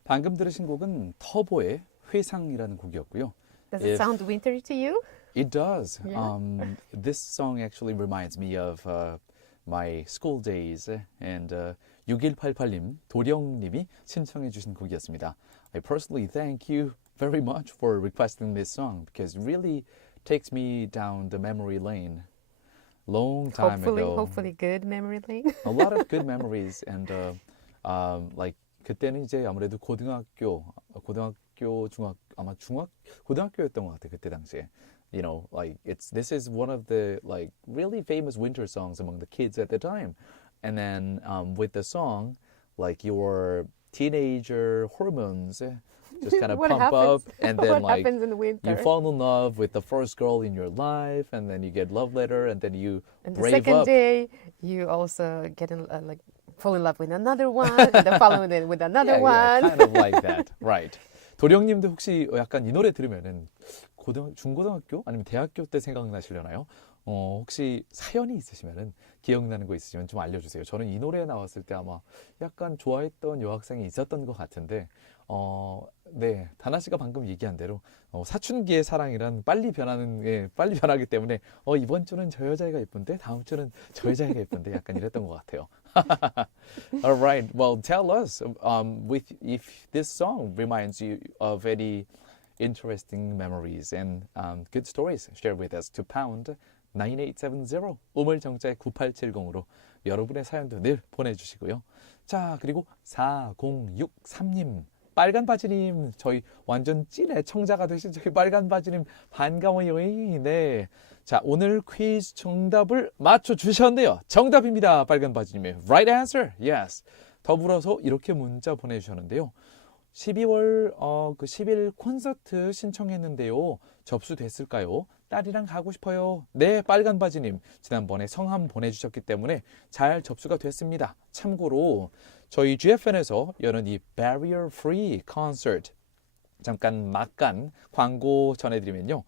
방금 들으신 곡은 터보의 회상이라는 곡이었고요. Does it If- sound wintry to you? It does. Yeah. This song actually reminds me of my school days. And 6188님, 도령님이 신청해 주신 곡이었습니다. I personally thank you very much for requesting this song because it really takes me down the memory lane. Long time ago. Hopefully good memory lane. A lot of good memories and like 그때는 이제 아무래도 고등학교, 고등학교였던 것 같아 그때 당시에. You know, like this is one of the like really famous winter songs among the kids at the time. And then with the song, like your teenager hormones just kind of What pump happens? up, and then What like happens in the winter? you fall in love with the first girl in your life, and then you get love letter, and then you And the brave second up. day, you also get in, like fall in love with another one, and the following day with another Yeah, one. kind of like that, right? 도령님도 혹시 약간 이 노래 들으면은 중고등학교 아니면 대학교 때 생각나시려나요? 혹시 사연이 있으시면은 기억나는 거 있으시면 좀 알려주세요. 저는 이 노래 나왔을 때 아마 약간 좋아했던 여학생이 있었던 것 같은데, 네, 다나 씨가 방금 얘기한 대로 사춘기의 사랑이란 빨리 변하는 게 빨리 변하기 때문에 이번 주는 저 여자애가 예쁜데 다음 주는 저 여자애가 예쁜데 약간 이랬던 것 같아요. Alright, well, tell us if this song reminds you of any interesting memories and good stories. Share with us to pound 9870 우물정자 9870으로 여러분의 사연도 늘 보내주시고요. 자, 그리고 4063님 빨간 바지님, 저희 완전 찐 애청자가 되신 저희 빨간 바지님 반가워요. 네, 자, 오늘 퀴즈 정답을 맞춰주셨네요. 정답입니다. 빨간 바지님의 right answer, yes. 더불어서 이렇게 문자 보내주셨는데요. 12월 10일 콘서트 신청했는데요. 접수됐을까요? 딸이랑 가고 싶어요. 네, 빨간 바지님. 지난번에 성함 보내주셨기 때문에 잘 접수가 됐습니다. 참고로 저희 GFN에서 여는 이 Barrier Free Concert 잠깐 막간 광고 전해드리면요.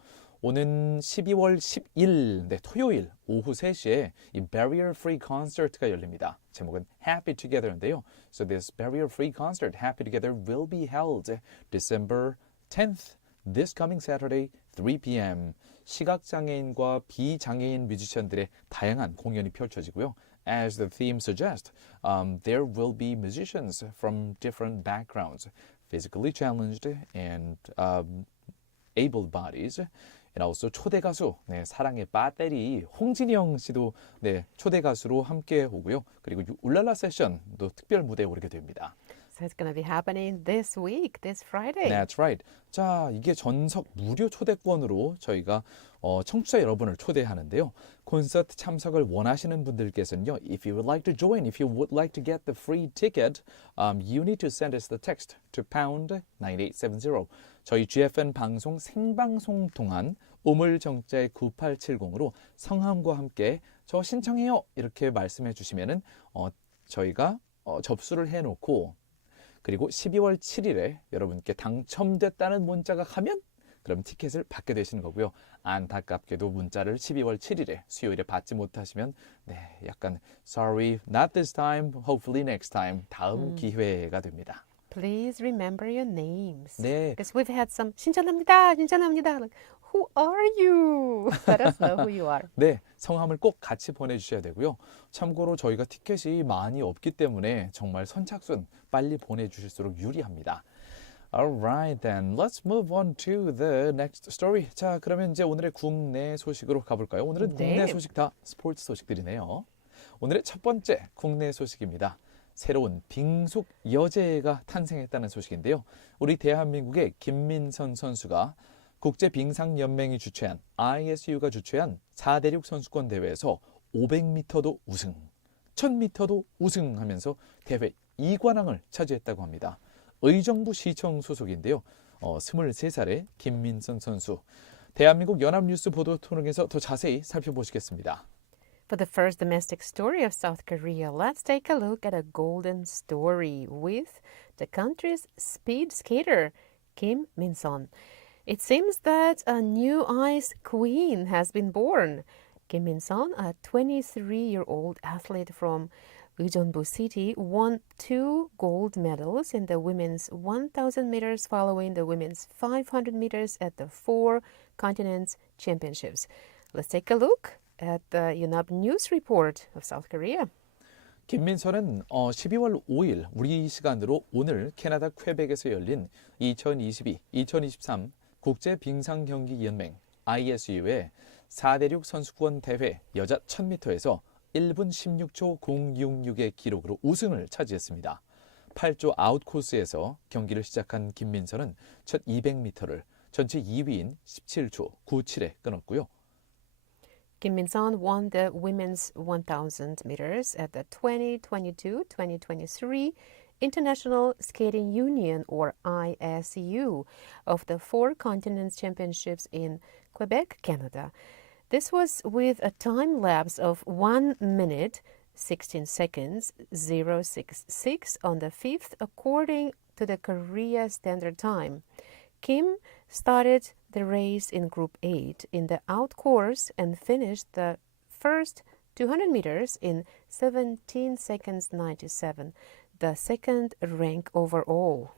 오는 12월 10일 네, 토요일 오후 3시에 이 Barrier Free Concert가 열립니다. 제목은 Happy Together인데요. So this Barrier Free Concert, Happy Together, will be held December 10th, this coming Saturday, 3 p.m. 시각장애인과 비장애인 뮤지션들의 다양한 공연이 펼쳐지고요. As the theme suggests, there will be musicians from different backgrounds, physically challenged and able bodies. And also 초대 가수, 네, 사랑의 배터리 홍진영 씨도 네, 초대 가수로 함께 오고요. 그리고 울랄라 세션도 특별 무대에 오르게 됩니다. So it's going to be happening this week, this Friday. That's right. 자, 이게 전석 무료 초대권으로 저희가 청취자 여러분을 초대하는데요. 콘서트 참석을 원하시는 분들께서는요. If you would like to join, if you would like to get the free ticket, you need to send us the text to pound 9870. 저희 GFN 방송 생방송 동안 우물정자의 9870으로 성함과 함께 저 신청해요 이렇게 말씀해 주시면은 저희가 접수를 해놓고 그리고 12월 7일에 여러분께 당첨됐다는 문자가 가면 그럼 티켓을 받게 되시는 거고요. 안타깝게도 문자를 12월 7일에 수요일에 받지 못하시면 네, 약간 sorry, not this time, hopefully next time 다음 기회가 됩니다. Please remember your names. 네. Because we've had some 신청합니다, 신청합니다. Like, who are you? Let us know who you are. 네, 성함을 꼭 같이 보내주셔야 되고요. 참고로 저희가 티켓이 많이 없기 때문에 정말 선착순 빨리 보내주실수록 유리합니다. Alright then, let's move on to the next story. 자, 그러면 이제 오늘의 국내 소식으로 가볼까요? 오늘은 네. 국내 소식 다 스포츠 소식들이네요. 오늘의 첫 번째 국내 소식입니다. 새로운 빙속 여제가 탄생했다는 소식인데요. 우리 대한민국의 김민선 선수가 국제빙상연맹이 주최한 ISU가 주최한 4대륙 선수권 대회에서 500m도 우승, 1000m도 우승하면서 대회 2관왕을 차지했다고 합니다. 의정부 시청 소속인데요. 23살의 김민선 선수. 대한민국 연합뉴스 보도 통해서 더 자세히 살펴보시겠습니다. For the first domestic story of South Korea, let's take a look at a golden story with the country's speed skater, Kim Min-sun. It seems that a new ice queen has been born. Kim Min-sun, a 23-year-old athlete from Ujeonbu City, won 2 gold medals in the women's 1,000 meters following the women's 500 meters at the 4 Continents Championships. Let's take a look at the Yonhap News Report of South Korea. 김민선은 12월 5일 우리 시간으로 오늘 캐나다 퀘벡에서 열린 2022-2023 국제빙상경기연맹 ISU의 4대륙 선수권 대회 여자 1000m에서 1분 16초 066의 기록으로 우승을 차지했습니다. 8조 아웃코스에서 경기를 시작한 김민선은 첫 200m를 전체 2위인 17초 97에 끊었고요. Kim Min-sun won the women's 1,000 meters at the 2022-2023 International Skating Union, or ISU, of the 4 Continents Championships in Quebec, Canada. This was with a time lapse of 1 minute, 16 seconds, 066 on the 5th, according to the Korea Standard Time. Kim started the race in Group 8 in the out course and finished the first 200 meters in 17 seconds 97, the second rank overall.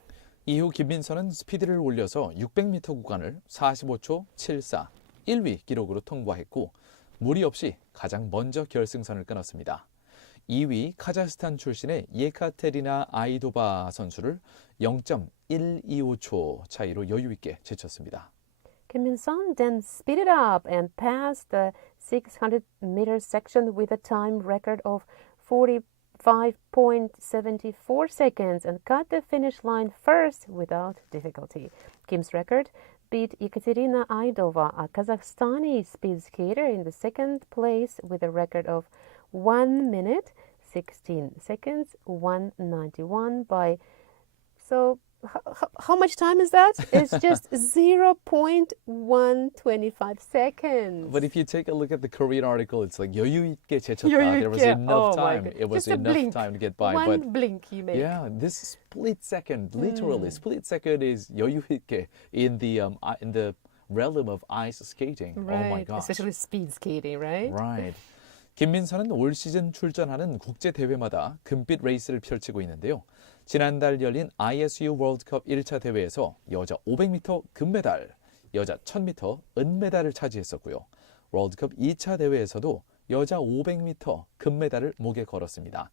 이후 김민선은 스피드를 올려서 600m 구간을 45초 74, 1위 기록으로 통과했고 무리 없이 가장 먼저 결승선을 끊었습니다. 2위 카자흐스탄 출신의 예카테리나 아이도바 선수를 0.125초 차이로 여유 있게 제쳤습니다. Kim Min-sun then speeded up and passed the 600-meter section with a time record of 45.74 seconds and cut the finish line first without difficulty. Kim's record beat Ekaterina Aidova, a Kazakhstani speed skater, in the second place with a record of 1 minute, 16 seconds, 191 by... So how much time is that? It's just 0.125 seconds. But if you take a look at the Korean article, it's like 여유 있게 제쳤다. 여유 There was 있게. enough Oh my time. God. It was Just a enough blink. time to get by. One But blink you make. yeah, this split second, literally split second is 여유 있게 in the realm of ice skating. Right. Oh my gosh. Especially speed skating, right? Right. 김민선은 올 시즌 출전하는 국제 대회마다 금빛 레이스를 펼치고 있는데요. 지난달 열린 ISU 월드컵 1차 대회에서 여자 500m 금메달, 여자 1000m 은메달을 차지했었고요. 월드컵 2차 대회에서도 여자 500m 금메달을 목에 걸었습니다.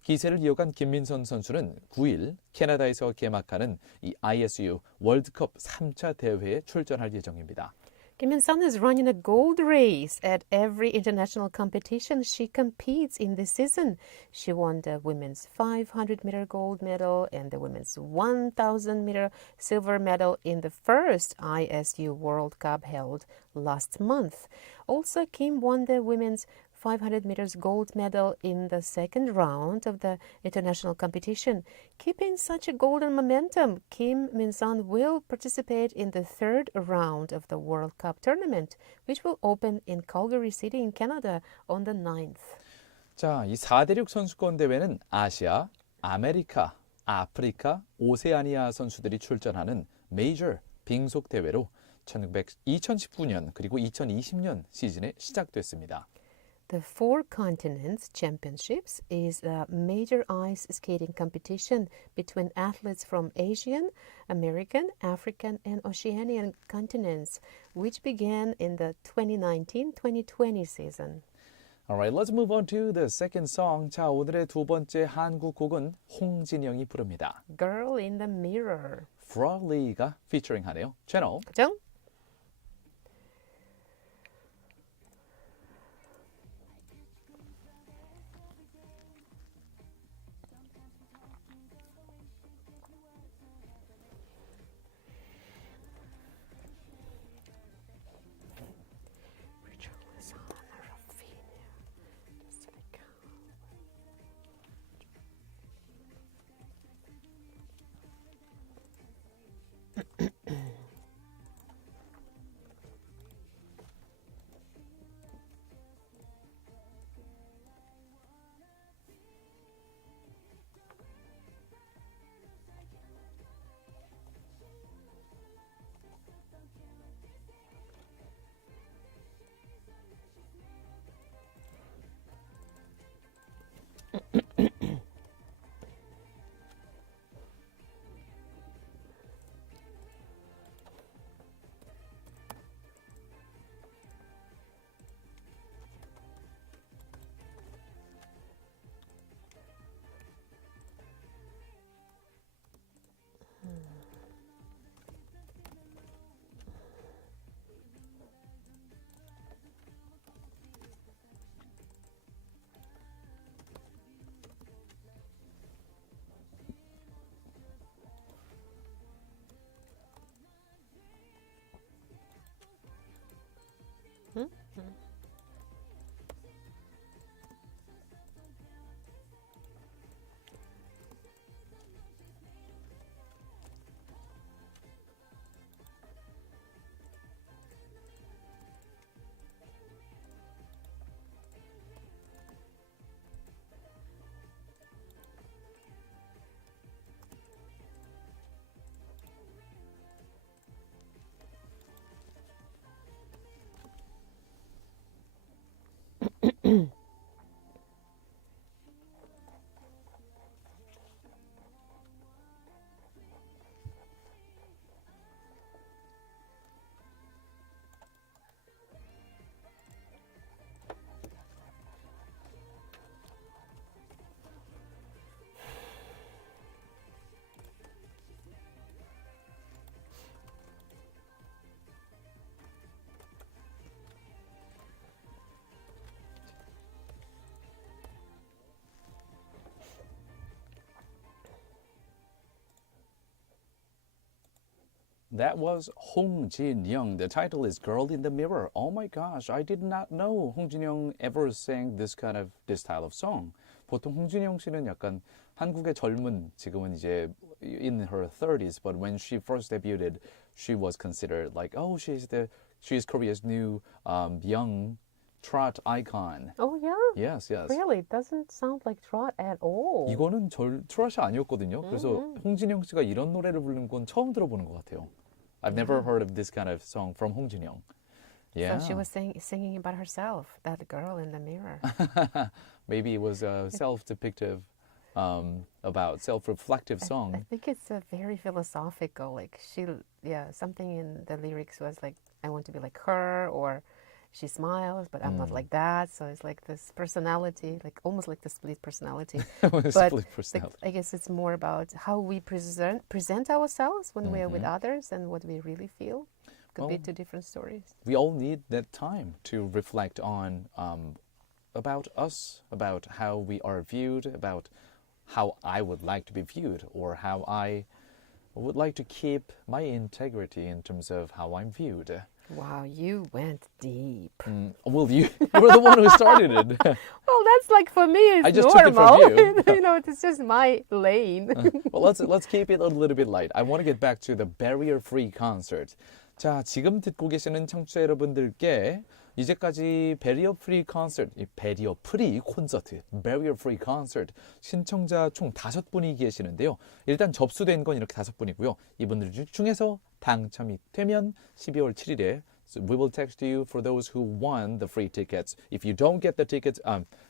기세를 이어간 김민선 선수는 9일 캐나다에서 개막하는 이 ISU 월드컵 3차 대회에 출전할 예정입니다. Kim Min-sun is running a gold race at every international competition she competes in this season. She won the women's 500-meter gold medal and the women's 1,000-meter silver medal in the first ISU World Cup held last month. Also, Kim won the women's 500 meters gold medal in the second round of the international competition. Keeping such a golden momentum, Kim Min-sun will participate in the third round of the World Cup tournament, which will open in Calgary City in Canada on the 9th. 자, 이 4대륙 선수권 대회는 아시아, 아메리카, 아프리카, 오세아니아 선수들이 출전하는 메이저 빙속 대회로 2019년 그리고 2020년 시즌에 시작됐습니다. The Four Continents Championships is a major ice skating competition between athletes from Asian, American, African, and Oceanian continents, which began in the 2019-2020 season. Alright, let's move on to the second song. 자, 오늘의 두 번째 한국 곡은 홍진영이 부릅니다. Girl in the Mirror. Frog Lee가 피처링하네요. 채널 그죠? That was Hong Jin-young. The title is Girl in the Mirror. Oh my gosh, I did not know Hong Jin-young ever sang this style of song. 보통 홍진영 씨는 약간 한국의 젊은, 지금은 이제 in her 30s, but when she first debuted, she was considered like, oh, she's Korea's new young trot icon. Oh, yeah? Yes, yes. Really? It doesn't sound like trot at all. 이거는 트롯이 아니었거든요. 그래서 홍진영 씨가 이런 노래를 부르는 건 처음 들어보는 것 같아요. I've never heard of this kind of song from 홍진영. Yeah. So she was singing about herself, that girl in the mirror. Maybe it was a self-depictive, about self-reflective song. I think it's a very philosophical, like something in the lyrics was like, I want to be like her, or she smiles, but I'm not like that. So it's like this personality, like almost like the split personality. But Split personality. I guess it's more about how we present ourselves when we are with others and what we really feel. Could be two different stories. We all need that time to reflect on about us, about how we are viewed, about how I would like to be viewed, or how I would like to keep my integrity in terms of how I'm viewed. Wow, you went deep. Well, you were the one who started it. Well, that's like for me, it's I just took it normal. from you. You know, it's just my lane. Well, let's keep it a little bit light. I want to get back to the barrier-free concert. 자, 지금 듣고 계시는 청취자 여러분들께 이제까지 barrier-free concert, 이 barrier-free 콘서트, barrier-free concert 신청자 총 5분이 계시는데요. 일단 접수된 건 이렇게 5분이고요. 이분들 중에서 당첨이 되면 12월 7일에 So we will text you for those who won the free tickets. If you don't get the tickets,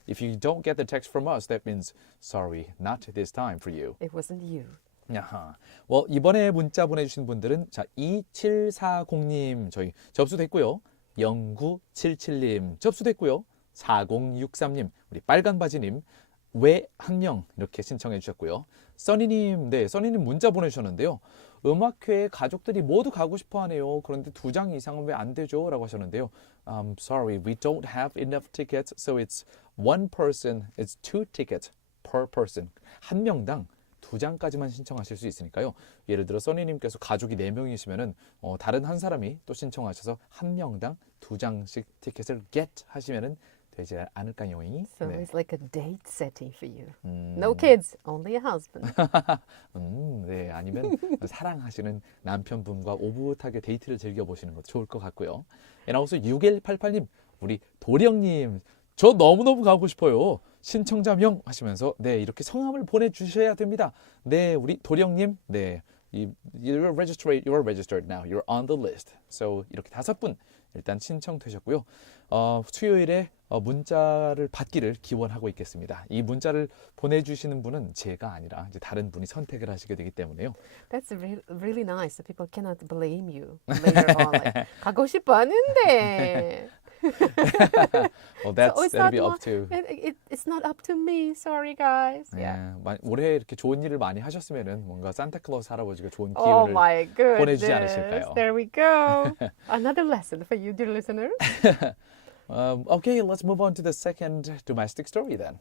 if you don't get the text from us, that means sorry, not this time for you. It wasn't you. 야하. Well, 이번에 문자 보내주신 분들은 자 2740님 저희 접수됐고요. 0977님 접수됐고요. 4063님 우리 빨간바지님 왜 한 명 이렇게 신청해 주셨고요. 써니님 네 써니님 문자 보내주셨는데요. 음악회에 가족들이 모두 가고 싶어 하네요. 그런데 2장 이상은 왜 안 되죠? 라고 하셨는데요. Sorry, we don't have enough tickets, so it's one person, it's 2 tickets per person. 한 명당 2장까지만 신청하실 수 있으니까요. 예를 들어 써니님께서 가족이 4명이시면은 다른 한 사람이 또 신청하셔서 한 명당 2장씩 티켓을 get 하시면은 되지 않을까요? So 네. it's like a date setting for you. No kids, only a husband. 네, 아니면 사랑하시는 남편분과 오붓하게 데이트를 즐겨보시는 것도 좋을 것 같고요. And also 6188님, 우리 도령님, 저 너무너무 가고 싶어요. 신청자명 하시면서 네 이렇게 성함을 보내주셔야 됩니다. 네, 우리 도령님, 네, you're registered now. You're on the list. So 이렇게 5분 일단 신청되셨고요. 수요일에 문자를 받기를 기원하고 있겠습니다. 이 문자를 보내주시는 분은 제가 아니라 이제 다른 분이 선택을 하시게 되기 때문에요. That's really nice. So people cannot blame you later on. Like, 가고 싶어 하는데. Well, So that'll be up to. It's not up to me. Sorry, guys. Yeah. 올해 이렇게 좋은 일을 많이 하셨으면은 뭔가 산타클로스 할아버지가 좋은 Oh 기운을 my goodness. 보내주지 않으실까요? There we go. Another lesson for you, dear listeners. Okay, let's move on to the second domestic story then.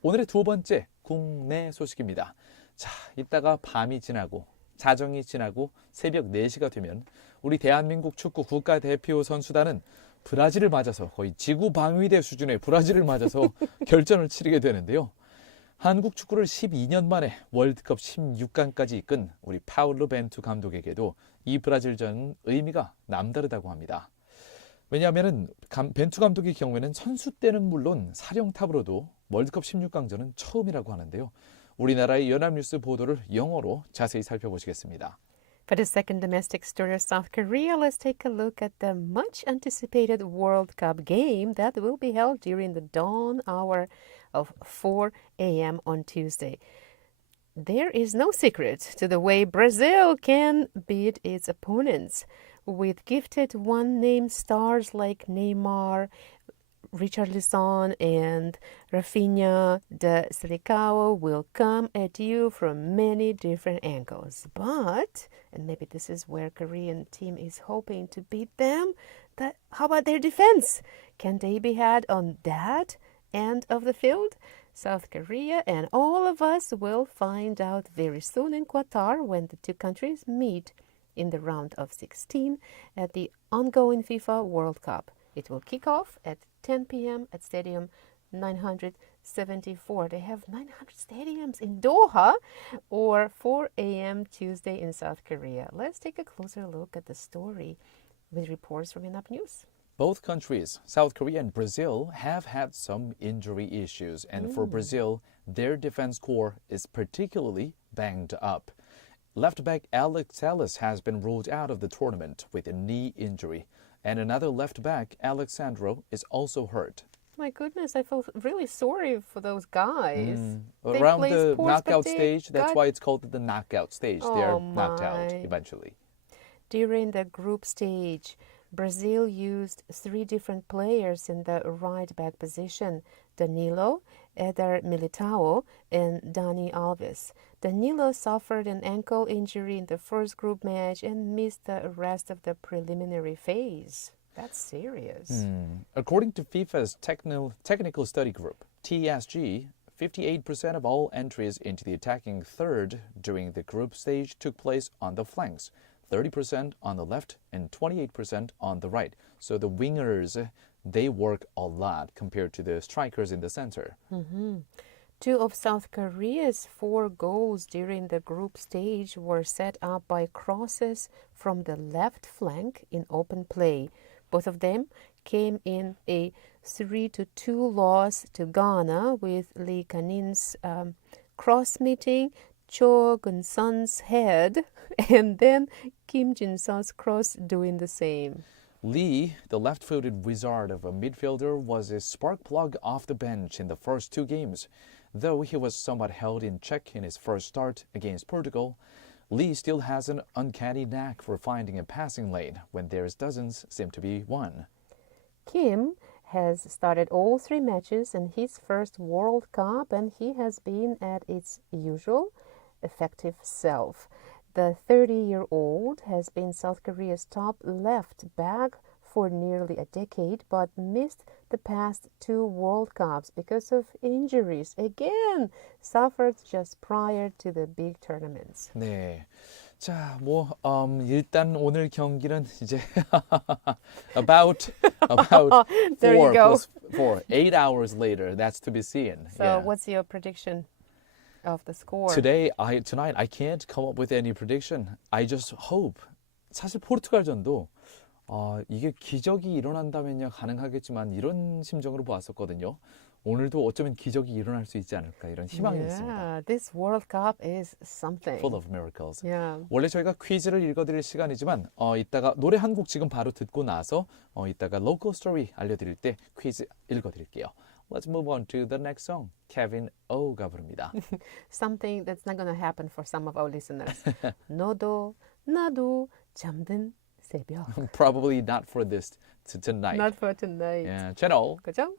오늘의 2번째 국내 소식입니다. 자, 이따가 밤이 지나고 자정이 지나고 새벽 4시가 되면 우리 대한민국 축구 국가대표 선수단은 브라질을 맞아서 거의 지구 방위대 수준의 브라질을 맞아서 결전을 치르게 되는데요. 한국 축구를 12년 만에 월드컵 16강까지 이끈 우리 파울루 벤투 감독에게도 이 브라질전은 의미가 남다르다고 합니다. 왜냐하면 벤투 감독의 경우에는 선수 때는 물론 사령탑으로도 월드컵 16강전은 처음이라고 하는데요. 우리나라의 연합뉴스 보도를 영어로 자세히 살펴보시겠습니다. For the second domestic story of South Korea, let's take a look at the much anticipated World Cup game that will be held during the dawn hour of 4 a.m. on Tuesday. There is no secret to the way Brazil can beat its opponents. With gifted one-name stars like Neymar, Richarlison and Rafinha, the Selecao will come at you from many different angles. But, and maybe this is where Korean team is hoping to beat them, how about their defense? Can they be had on that end of the field? South Korea and all of us will find out very soon in Qatar when the two countries meet in the round of 16 at the ongoing FIFA World Cup. It will kick off at 10 p.m. at Stadium 974. They have 900 stadiums in Doha, or 4 a.m. Tuesday in South Korea. Let's take a closer look at the story with reports from Enough News. Both countries, South Korea and Brazil, have had some injury issues. And for Brazil, their defense corps is particularly banged up. Left back Alex Telles has been ruled out of the tournament with a knee injury. And another left back, Alexandro, is also hurt. My goodness, I feel really sorry for those guys. They Around play the sports, knockout but they stage, that's got- why it's called the knockout stage. They're Oh, knocked out my. eventually. During the group stage, Brazil used 3 different players in the right back position: Danilo, Eder Militao, and Dani Alves. Danilo suffered an ankle injury in the first group match and missed the rest of the preliminary phase. That's serious. According to FIFA's technical study group, TSG, 58% of all entries into the attacking third during the group stage took place on the flanks, 30% on the left and 28% on the right. So the wingers, they work a lot compared to the strikers in the center. 2 of South Korea's 4 goals during the group stage were set up by crosses from the left flank in open play. Both of them came in a 3-2 loss to Ghana, with Lee Kanin's cross meeting Cho Gun-sun's head, and then Kim Jin-seo's cross doing the same. Lee, the left-footed wizard of a midfielder, was a spark plug off the bench in the first 2 games. Though he was somewhat held in check in his first start against Portugal, Lee still has an uncanny knack for finding a passing lane when there doesn't seem to be one. Kim has started all 3 matches in his first World Cup, and he has been at its usual effective self. The 30-year-old has been South Korea's top left back for nearly a decade, but missed the past 2 World Cups because of injuries. Again, suffered just prior to the big tournaments. 네. 자, 일단 오늘 경기는 이제 about There you 4 go. plus 4, 8 hours later. That's to be seen. So Yeah. what's your prediction of the score? Tonight I can't come up with any prediction. I just hope. 사실 포르투갈전도 이게 기적이 일어난다면야 가능하겠지만 이런 심정으로 보았었거든요. 오늘도 어쩌면 기적이 일어날 수 있지 않을까 이런 희망이 있습니다. Yeah, this World Cup is something. Full of miracles. Yeah. 원래 저희가 퀴즈를 읽어드릴 시간이지만 이따가 노래 한 곡 지금 바로 듣고 나서 이따가 local story 알려드릴 때 퀴즈 읽어드릴게요. Let's move on to the next song. Kevin O가 부릅니다. Something that's not going to happen for some of our listeners. 너도 나도 잠든 새벽. Probably not for this tonight. Not for tonight. Yeah, channel. 그죠?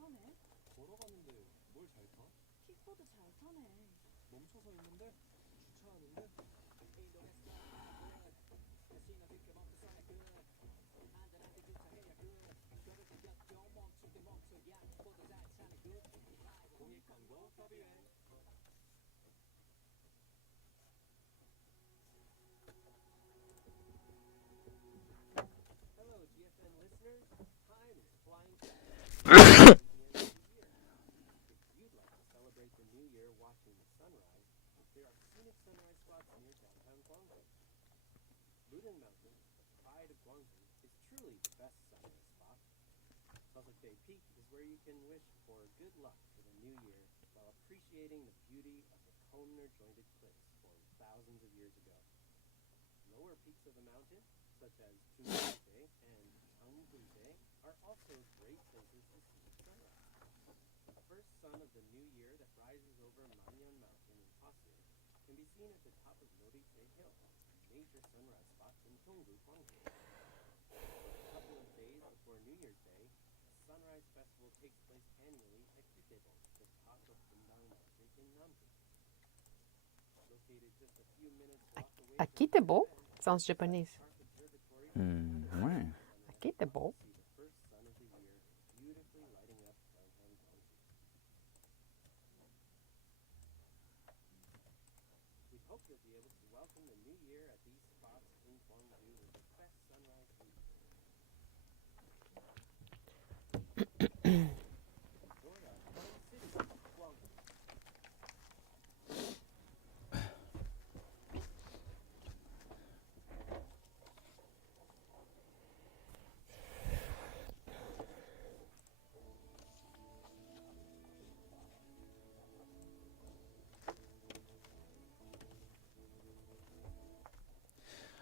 타네. 걸어가는데 뭘 잘 타? 킥보드 잘 타네. 멈춰서 있는데 주차하는데 Mountain, pride of Gwangju, is truly the best sunrise spot. Suffolk Bay Peak is where you can wish for good luck for the new year while appreciating the beauty of the columnar-jointed cliffs formed thousands of years ago. Lower peaks of the mountain, such as Chungcheondae and Gwangju, are also great places to see the sunrise. The first sun of the new year that rises over Mangyeon Mountain in Pasir can be seen at the top of Norite Hill, major sunrise spots in Gyeonggu, Gwangju. A couple of days before New Year's Day, a sunrise festival takes place annually at Gitdaebol, the top of Bundang Mountain in Namju. Located just a few minutes walk away from Akitebo sounds Japanese. Park Observatory, 네. Akitebo. see the first sun of the year beautifully lighting up downtown Gwangju. We hope you'll be able to welcome the new year at these spots in Gwangju with the best sunrise views. Enjoy our fun city, Gwangju.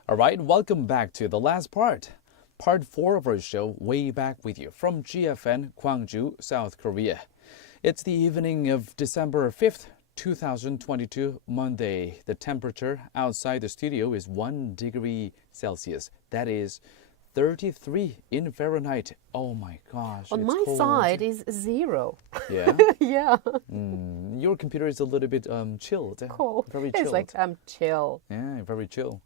All right, welcome back to the last part. Part 4 of our show, Way Back With You, from GFN, Gwangju, South Korea. It's the evening of December 5th, 2022, Monday. The temperature outside the studio is 1 degree Celsius. That is 33 in Fahrenheit. Oh my gosh. On it's my cold. side is 0. Yeah? Yeah, Your computer is a little bit chilled. cool. Very It's chilled. like I'm chill. Yeah, very chill.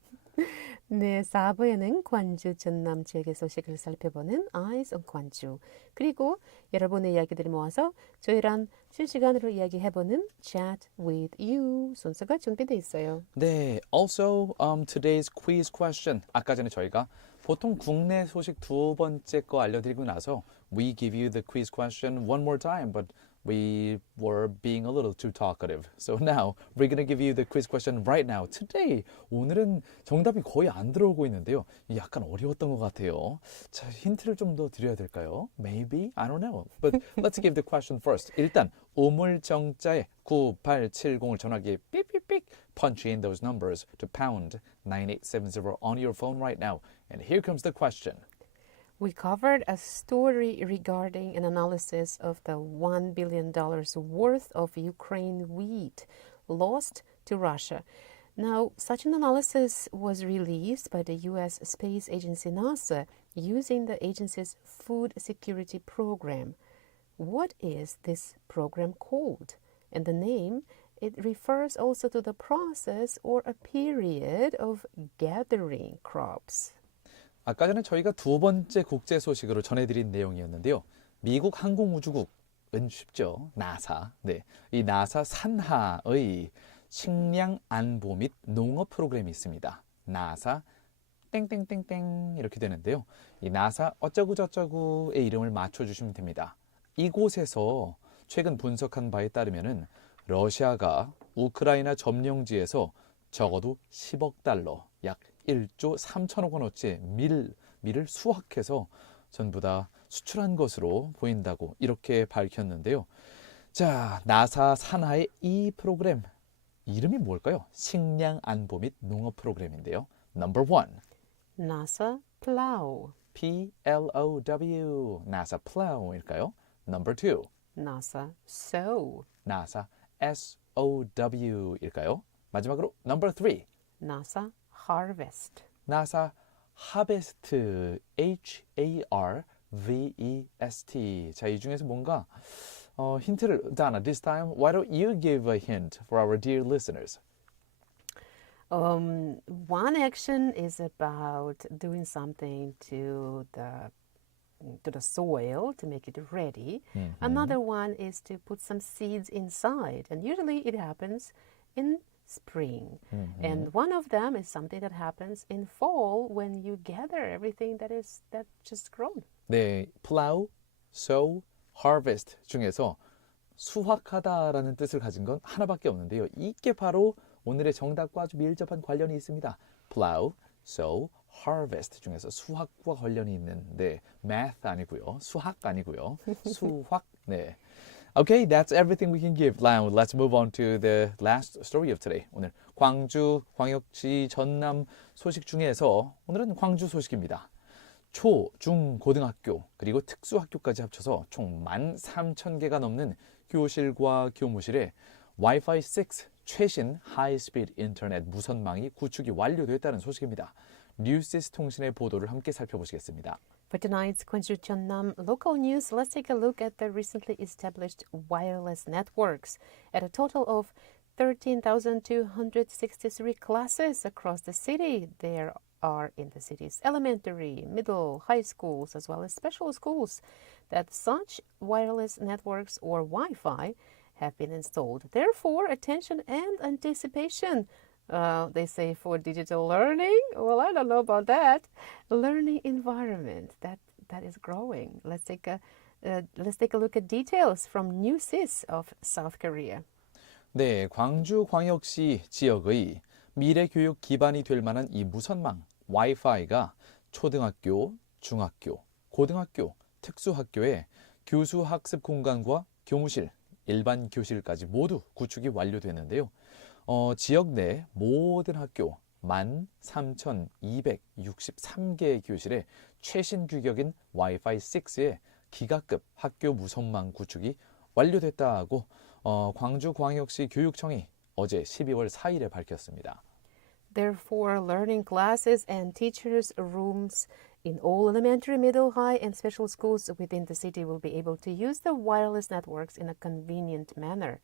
네, 4부에는 광주 전남 지역의 소식을 살펴보는 Eyes on 광주. 그리고 여러분의 이야기들을 모아서 저희랑 실시간으로 이야기해보는 Chat with You 순서가 준비되어 있어요. 네, also today's quiz question. 아까 전에 저희가 보통 국내 소식 두 번째 거 알려드리고 나서 we give you the quiz question one more time, but we were being a little too talkative. So now we're going to give you the quiz question right now. Today, 오늘은 정답이 거의 안 들어오고 있는데요. 약간 어려웠던 것 같아요. 자, 힌트를 좀 더 드려야 될까요? Maybe? I don't know. But let's give the question first. 일단 우물정자에 9870을 전화기에 삐삐삐 punch in those numbers to pound 9870 on your phone right now. And here comes the question. We covered a story regarding an analysis of the $1 billion worth of Ukraine wheat lost to Russia. Now, such an analysis was released by the U.S. space agency NASA using the agency's food security program. What is this program called? And the name, it refers also to the process or a period of gathering crops. 아까 전에 저희가 두 번째 국제 소식으로 전해드린 내용이었는데요. 미국 항공우주국은 쉽죠. 나사. 네, 이 나사 산하의 식량 안보 및 농업 프로그램이 있습니다. 나사 땡땡땡땡 이렇게 되는데요. 이 나사 어쩌구저쩌구의 이름을 맞춰주시면 됩니다. 이곳에서 최근 분석한 바에 따르면은 러시아가 우크라이나 점령지에서 적어도 10억 달러, 약 1조 3천억 원어치 밀을 수확해서 전부 다 수출한 것으로 보인다고 이렇게 밝혔는데요. 자, 나사 산하의 이 프로그램 이름이 뭘까요? 식량 안보 및 농업 프로그램인데요. Number 1. NASA Plow. P-L-O-W. NASA Plow일까요? Number 2. NASA Sow. NASA S-O-W일까요? 마지막으로 Number 3. NASA Harvest. NASA Harvest, H-A-R V-E-S-T. 자, 이 중에서 뭔가 힌트를, Donna, this time, why don't you give a hint for our dear listeners? One action is about doing something to the soil to make it ready. Another one is to put some seeds inside, and usually it happens in spring. And one of them is something that happens in fall when you gather everything that just grown. 네, plow, sow, harvest 중에서 수확하다라는 뜻을 가진 건 하나밖에 없는데요. 이게 바로 오늘의 정답과 아주 밀접한 관련이 있습니다. plow, sow, harvest 중에서 수학과 관련이 있는데 math 아니고요. 수학 아니고요. 수확. 네. Okay, that's everything we can give. Now, let's move on to the last story of today. 오늘 광주, 광역시, 전남 소식 중에서 오늘은 광주 소식입니다. 초, 중, 고등학교 그리고 특수학교까지 합쳐서 총 13,000개가 넘는 교실과 교무실에 Wi-Fi 6 최신 하이스피드 인터넷 무선망이 구축이 완료됐다는 소식입니다. 뉴시스 통신의 보도를 함께 살펴보시겠습니다. For tonight's 광주전남 local news, let's take a look at the recently established wireless networks. At a total of 13,263 classes across the city, there are in the city's elementary, middle, high schools, as well as special schools, that such wireless networks or Wi-Fi have been installed. Therefore, attention and anticipation. They say for digital learning. Well, I don't know about that. Learning environment that is growing. Let's take a look at details from Newsis of South Korea. 네, 광주광역시 지역의 미래 교육 기반이 될 만한 이 무선망 와이파이가 초등학교, 중학교, 고등학교, 특수학교에 교수 학습 공간과 교무실, 일반 교실까지 모두 구축이 완료됐는데요. 지역 내 모든 학교 13,263개의 교실에 최신 규격인 와이파이 6의 기가급 학교 무선망 구축이 완료됐다고 광주광역시 교육청이 어제 12월 4일에 밝혔습니다. Therefore, learning classes and teachers' rooms in all elementary, middle, high, and special schools within the city will be able to use the wireless networks in a convenient manner.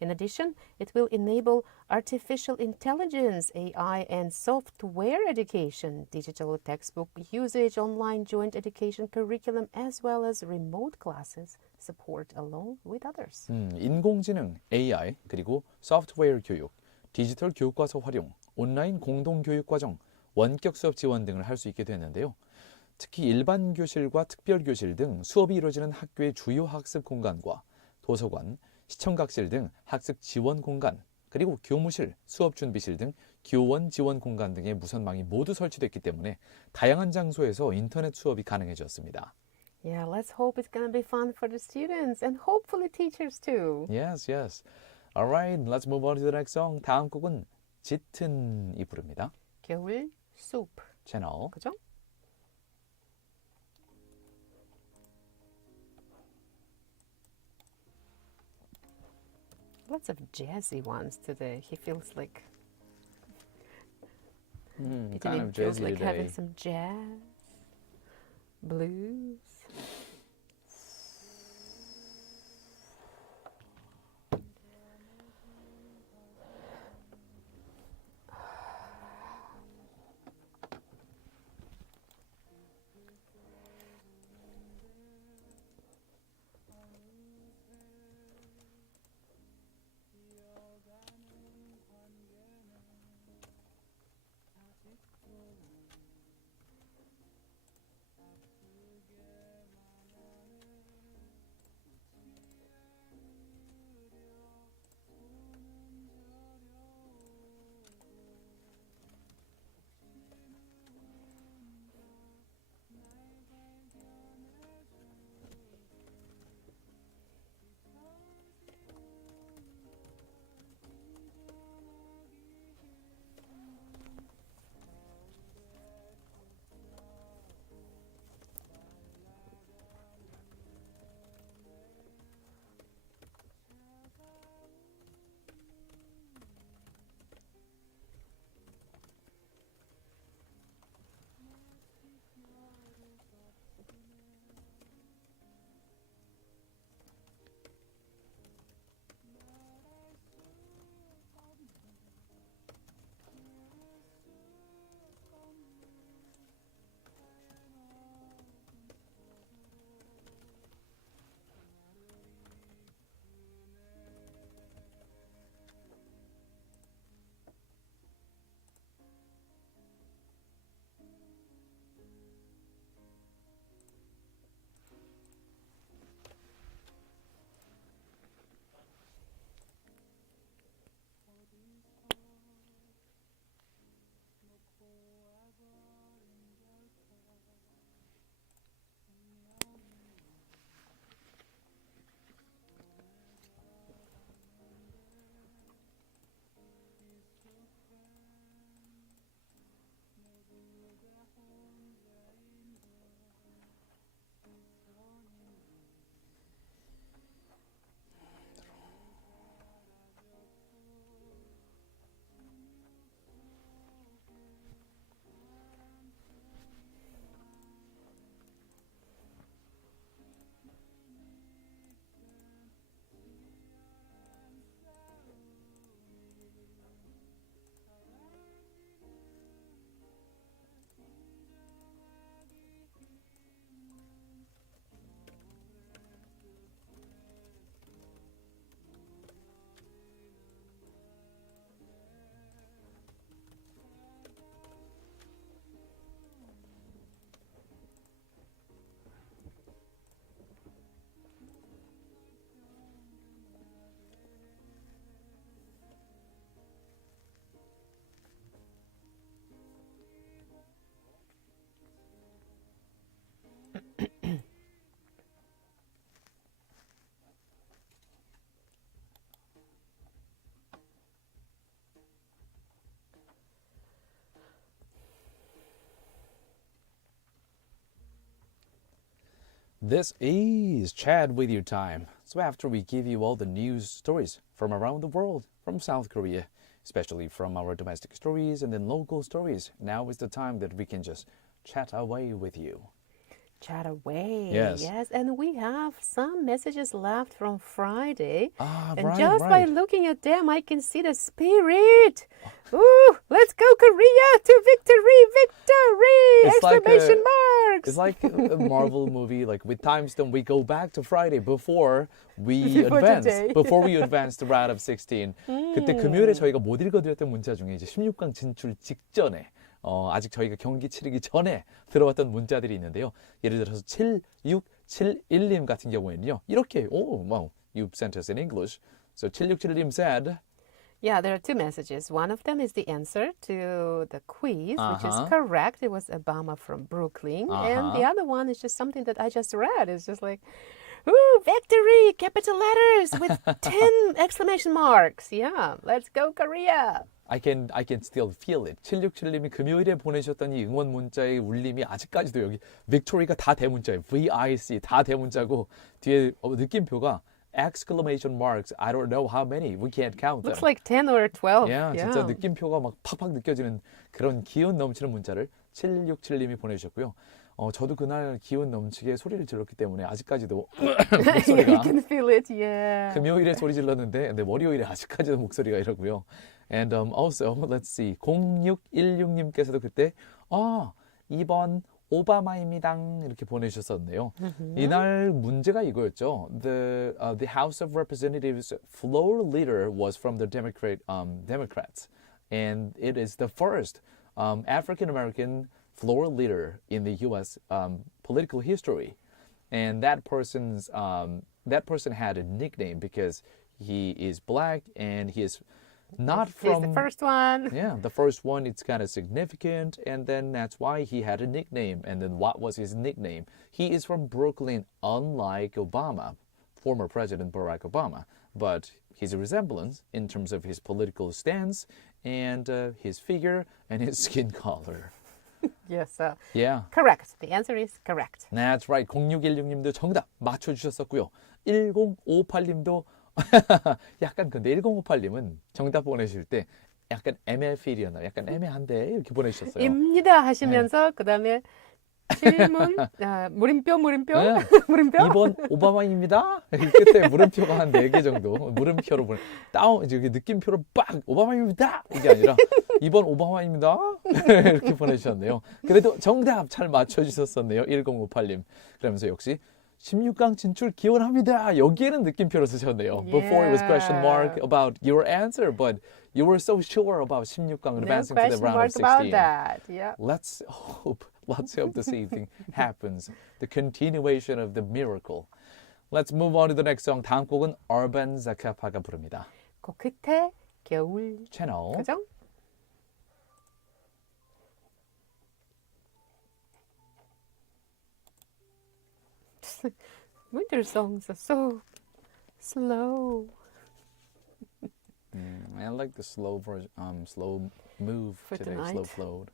In addition, it will enable artificial intelligence, AI, and software education, digital textbook usage, online joint education curriculum, as well as remote classes support along with others. 인공지능, AI, 그리고 소프트웨어 교육, 디지털 교과서 활용, 온라인 공동교육과정, 원격 수업 지원 등을 할 수 있게 되는데요. 특히 일반 교실과 특별 교실 등 수업이 이루어지는 학교의 주요 학습 공간과 도서관, 시청각실 등 학습 지원 공간, 그리고 교무실, 수업 준비실 등 교원 지원 공간 등의 무선망이 모두 설치됐기 때문에 다양한 장소에서 인터넷 수업이 가능해졌습니다. Yeah, let's hope it's going to be fun for the students and hopefully teachers too. Yes, yes. Alright, let's move on to the next song. 다음 곡은 짙은이 부릅니다. 겨울 숲. 채널. 그죠? Lots of jazzy ones today. He feels like kind of feels jazzy like today. having some jazz, blues. This is Chat with You time. So after we give you all the news stories from around the world, from South Korea, especially from our domestic stories and then local stories, now is the time that we can just chat away with you. Chat away. Yes. Yes, and we have some messages left from Friday. And right, just right. by looking at them, I can see the spirit. Ooh, let's go Korea to victory, victory! It's like Exclamation marks! It's like a Marvel movie. Like with time stone, we go back to Friday before we Before advance. today. Before we advance to round of 16. 그때 금요일에 저희가 못 읽어드렸던 문자 중에 이제 16강 진출 직전에 아직 저희가 경기 치르기 전에 들어왔던 문자들이 있는데요. 예를 들어서 7671님 같은 경우에는요. 이렇게 wow, you sent us in English. So 7671님 said. Yeah, there are two messages. One of them is the answer to the quiz, which is Uh-huh. correct. It was Obama from Brooklyn. And the other one is just something that I just read. It's just like, ooh, victory, capital letters with 10 exclamation marks. Yeah, let's go Korea. I can still feel it. 767님이 금요일에 보내셨던 이 응원 문자의 울림이 아직까지도 여기 빅토리가 다 대문자예요. VIC 다 대문자고 뒤에 느낌표가 exclamation marks. I don't know how many. We can't count them. Looks like 10 or 12. Yeah, 진짜 느낌표가 막 팍팍 느껴지는 그런 기운 넘치는 문자를 767님이 보내주셨고요. 저도 그날 기운 넘치게 소리를 질렀기 때문에 아직까지도 You 목소리가 can feel it, yeah. 금요일에 소리 질렀는데 근데 월요일에 아직까지도 목소리가 이러고요. And also, let's see. 0616님께서도 그때 이번 오바마입니다 이렇게 보내주셨었는데요. 이날 문제가 이거였죠. The House of Representatives floor leader was from the Democrats, and it is the first African American floor leader in the U.S. Political history. And that person had a nickname because he is black and he is not from He's the first one. Yeah, the first one, it's kind of significant, and then that's why he had a nickname. And then what was his nickname? He is from Brooklyn, unlike Obama, former President Barack Obama. But his resemblance in terms of his political stance and his figure and his skin color. Yes, Yeah. correct. The answer is correct. That's right. 0616님도 정답 맞춰주셨었고요. 1058님도 약간 근데 1058님은 정답 보내실 때 약간 MF일이었나 약간 애매한데 이렇게 보내주셨어요. 입니다 하시면서 그다음에 질문 물음표 네. 물음표 2번 오바마입니다. 끝에 물음표가 한 4개 정도 물음표로 다운 이제 느낌표로 빡 오바마입니다. 이게 아니라 2번 오바마입니다. 이렇게 보내주셨네요. 그래도 정답 잘 맞춰주셨었네요. 1058님. 그러면서 역시 16강 진출 기원합니다. 여기에는 느낌표로 쓰셨네요. Before it was question mark about your answer, but you were so sure about 16강 advancing to the round of 16. about that. Yeah. Let's hope this evening happens. The continuation of the miracle. Let's move on to the next song. 다음 곡은 Urban Zacapa가 부릅니다. 그 끝에 겨울. 채널. 그죠? Winter songs are so slow. I like the slow version, slow move For today, tonight. slow flowed.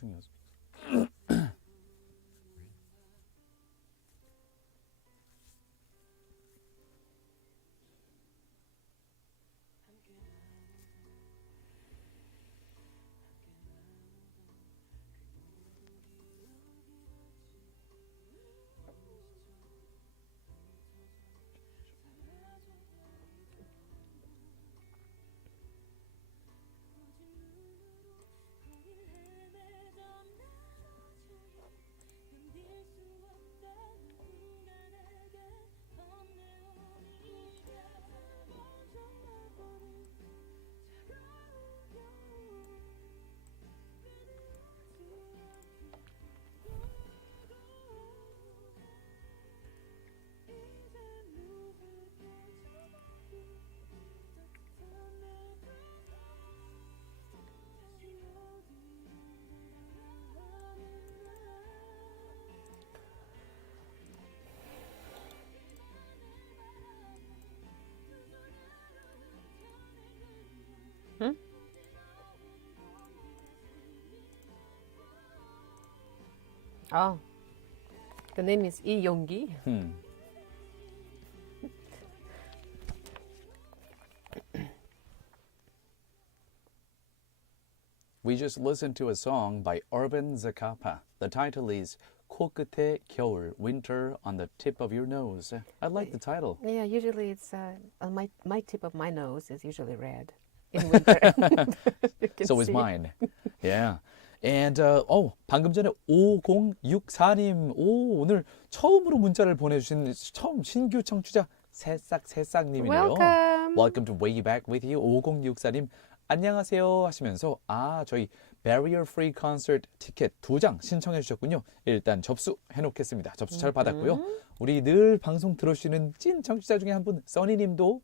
중이었어. Oh, the name is 이용기. We just listened to a song by Urban Zacapa. The title is 코끝의 겨울, Winter on the Tip of Your Nose. I like the title. Yeah, usually it's on my tip of my nose is usually red in winter. You can So is see. mine. Yeah. And 방금 전에 5064님, 오늘 처음으로 문자를 보내주신 처음 신규 청취자 새싹님이네요. Welcome. Welcome to Way Back with You. 5064님, 안녕하세요 하시면서 저희 Barrier Free Concert 티켓 2장 신청해 주셨군요. 일단 접수해 놓겠습니다. 접수 잘 받았고요. 우리 늘 방송 들으시는 찐 청취자 중에 한 분, 써니님도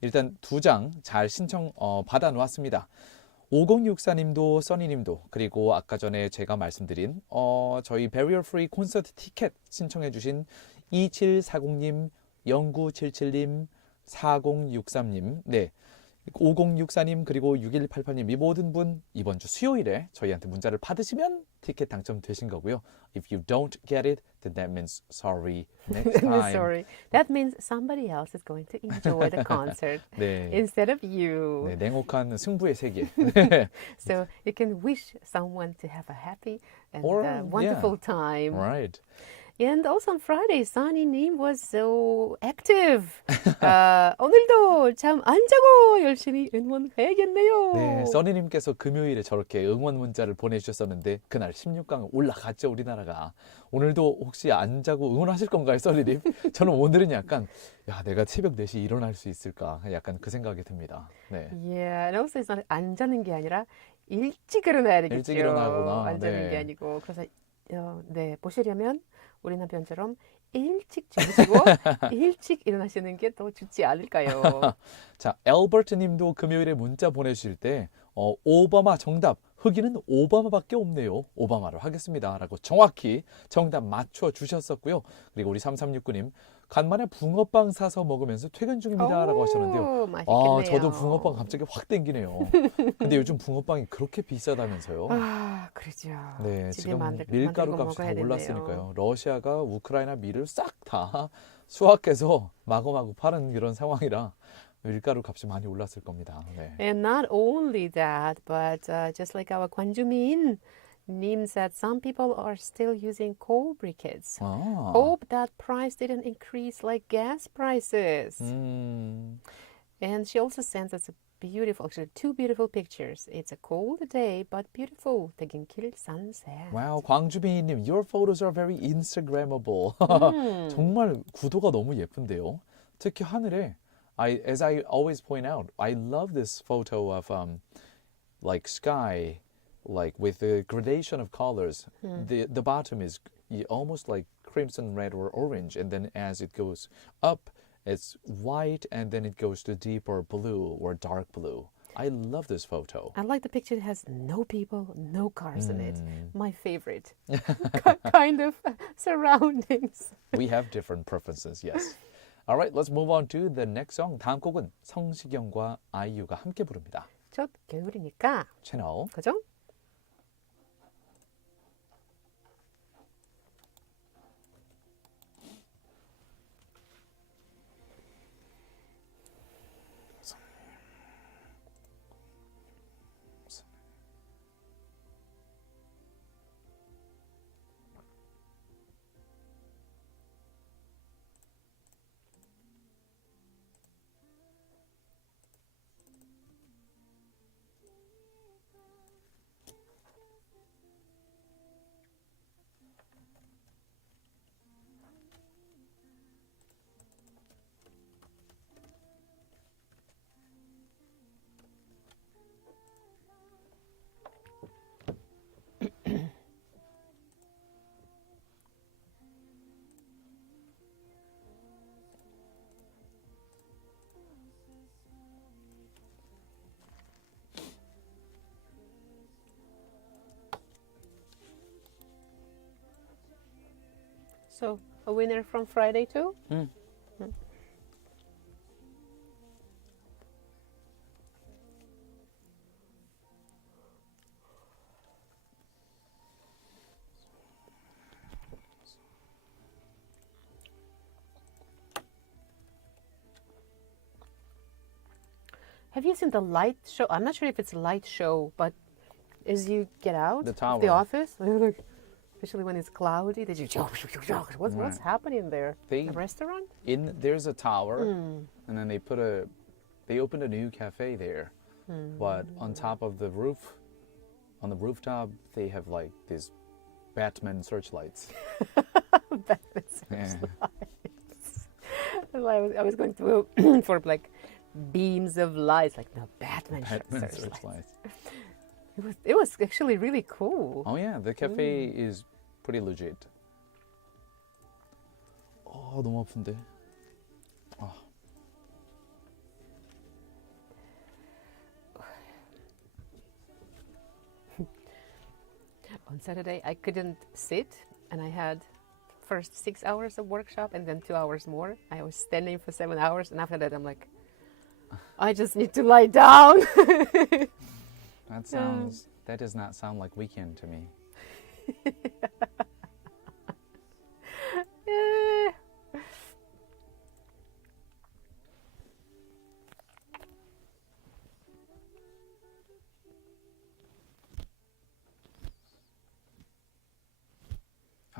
일단 2장 잘 신청 받아 놓았습니다. 5064님도 써니님도 그리고 아까 전에 제가 말씀드린 저희 Barrier Free 콘서트 티켓 신청해 주신 2740님, 0977님, 4063님 5064님 그리고 6188님 이 모든 분 이번 주 수요일에 저희한테 문자를 받으시면 티켓 당첨되신 거고요. If you don't get it, then that means sorry next time. Sorry. That means somebody else is going to enjoy the concert instead of you. 냉혹한 승부의 세계. So you can wish someone to have a happy and Or, wonderful time. Right. And also on Friday, Sunny님 was so active. 오늘도 잠 안 자고 열심히 응원해야겠네요. 네, 써니님께서 금요일에 저렇게 응원 문자를 보내주셨었는데 그날 16강 올라갔죠, 우리나라가. 오늘도 혹시 안 자고 응원하실 건가요, 써니님? 저는 오늘은 약간 내가 새벽 4시 일어날 수 있을까? 약간 그 생각이 듭니다. 네. Yeah, and also it's not 안 자는 게 아니라 일찍 일어나야 되겠죠. 일찍 일어나구나. 안 자는 게 아니고. 그래서 보시려면 우리 남편처럼 일찍 주무시고 일찍 일어나시는 게 더 좋지 않을까요? 자, 엘버트 님도 금요일에 문자 보내주실 때 오바마 정답, 흑인은 오바마밖에 없네요. 오바마로 하겠습니다. 라고 정확히 정답 맞춰 주셨었고요. 그리고 우리 3369님 간만에 붕어빵 사서 먹으면서 퇴근 중입니다. 라고 하셨는데요. 맛있겠네요. 저도 붕어빵 갑자기 확 땡기네요. 근데 요즘 붕어빵이 그렇게 비싸다면서요. 그러죠. 네, 집에 지금 밀가루 만들고 값이 다 먹어야 올랐으니까요. 되네요. 러시아가 우크라이나 밀을 싹 다 수확해서 마구마구 파는 그런 상황이라 밀가루 값이 많이 올랐을 겁니다. 네. And not only that, but just like our Gwangju Nim said, some people are still using coal briquettes. Hope that price didn't increase like gas prices. And she also sends us actually two beautiful pictures. It's a cold day, but beautiful. 퇴근길 sunset. Wow, 광주빈님, your photos are very Instagrammable. 정말 구도가 너무 예쁜데요. 특히 하늘에, as I always point out, I love this photo of like sky, like with the gradation of colors. The bottom is almost like crimson, red, or orange, and then as it goes up, it's white, and then it goes to deeper blue or dark blue. I love this photo. I like the picture. It has no people, no cars in it. My favorite kind of surroundings. We have different preferences, yes. All right, let's move on to the next song. 다음 곡은 성시경과 아이유가 함께 부릅니다. 첫 겨울이니까 채널 그죠? So a winner from Friday too? 음. Have you seen the light show? I'm not sure if it's a light show, but as you get out The of tower. the office, like, especially when it's cloudy, they just what's happening there? They A restaurant? there's a tower, and then they opened a new cafe there. But on top of the roof, on the rooftop, they have like these Batman searchlights. Batman Yeah. searchlights. I was going to for like beams of lights, like no Batman searchlights. searchlights. It was actually really cool. Oh yeah, the cafe is pretty legit. 너무 아픈데. On Saturday, I couldn't sit, and I had first 6 hours of workshop and then 2 hours more. I was standing for 7 hours, and after that, I'm like, I just need to lie down. That does not sound like weekend to me. Eh.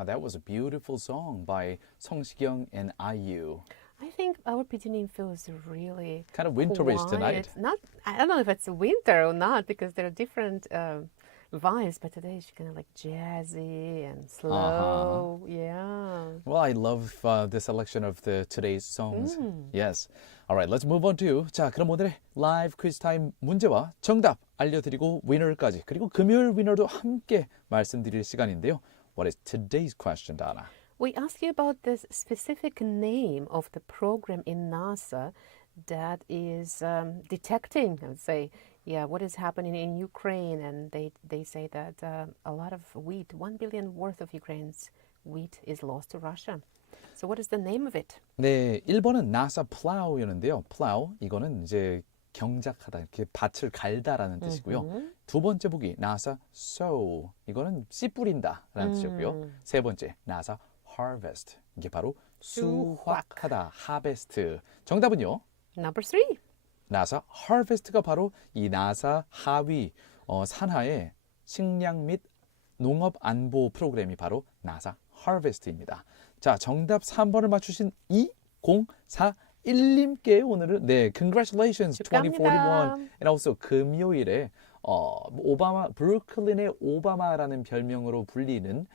That was a beautiful song by 성시경 and IU. I think our beginning feels really Kind of winterish quiet. tonight. I don't know if it's winter or not because there are different vibes, but today it's kind of like jazzy and slow. Yeah. Well, I love the selection of today's songs. Yes. All right, let's move on to 자, 그럼 오늘의 라이브 퀴즈 타임 문제와 정답 알려드리고 위너까지 그리고 금요일 위너도 함께 말씀드릴 시간인데요. What is today's question, Donna? We ask you about the specific name of the program in NASA that is detecting, I would say, what is happening in Ukraine. And they say that a lot of wheat, 1 billion worth of Ukraine's wheat is lost to Russia. So what is the name of it? 네, 1번은 나사 플라우였는데요. 플라우, 이거는 이제 경작하다, 이렇게 밭을 갈다라는 뜻이고요. 두 번째 보기, 나사 sow, 이거는 씨 뿌린다라는 뜻이고요. 세 번째, 나사 harvest, 이게 바로 수확하다, harvest. 정답은요? Number 3. 나사 harvest가 바로 이 나사 하위 산하의 식량 및 농업 안보 프로그램이 바로 나사 harvest입니다. 자, 정답 3번을 맞추신 2041님께 오늘은 congratulations 2041 and also 금요일에 오바마 브루클린의 오바마라는 별명으로 불리는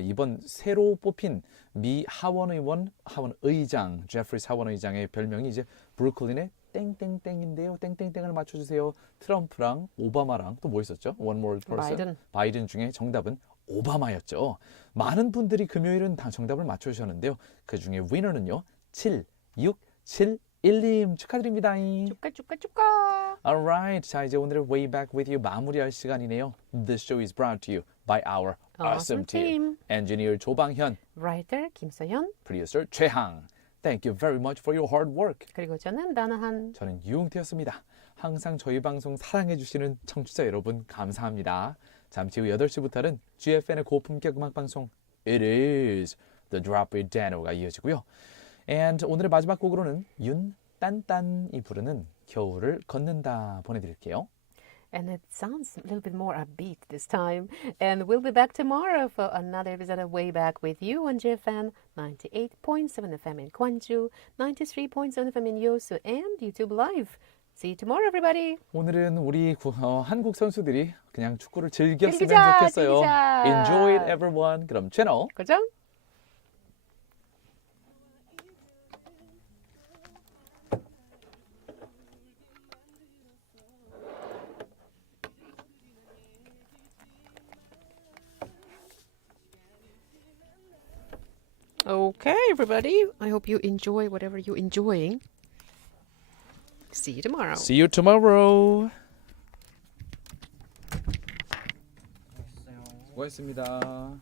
이번 새로 뽑힌 미 하원의장 제프리스 하원의장의 별명이 이제 브루클린의 땡땡땡인데요. 땡땡땡을 맞춰주세요. 트럼프랑 오바마랑 또 뭐 있었죠? One more person. 바이든 중에 정답은 오바마였죠. 많은 분들이 금요일은 다 정답을 맞춰주셨는데요. 그 중에 위너는요. 7671님 축하드립니다. 축하. Alright, 자 이제 오늘의 Way Back With You 마무리할 시간이네요. This show is brought to you by our awesome team. Engineer 조방현, Writer 김서연, Producer 최항. Thank you very much for your hard work. 그리고 저는 나나한. 저는 유웅태였습니다. 항상 저희 방송 사랑해주시는 청취자 여러분 감사합니다. 잠시 후 8시부터는 GFN의 고품격 음악방송 It is The Drop It Dano가 이어지고요. And 오늘의 마지막 곡으로는 윤딴딴이 부르는 겨울을 걷는다 보내드릴게요. And it sounds a little bit more upbeat this time. And we'll be back tomorrow for another episode of Way Back With You on GFN 98.7 FM in Gwangju, 93.7 FM in Yosu, and YouTube Live. See you tomorrow, everybody. 오늘은 우리 한국 선수들이 그냥 축구를 즐겼으면 즐기자, 좋겠어요. 즐기자. Enjoy it, everyone. 그럼 채널 고정. Okay, everybody. I hope you enjoy whatever you're enjoying. See you tomorrow. See you tomorrow. 수고하셨습니다.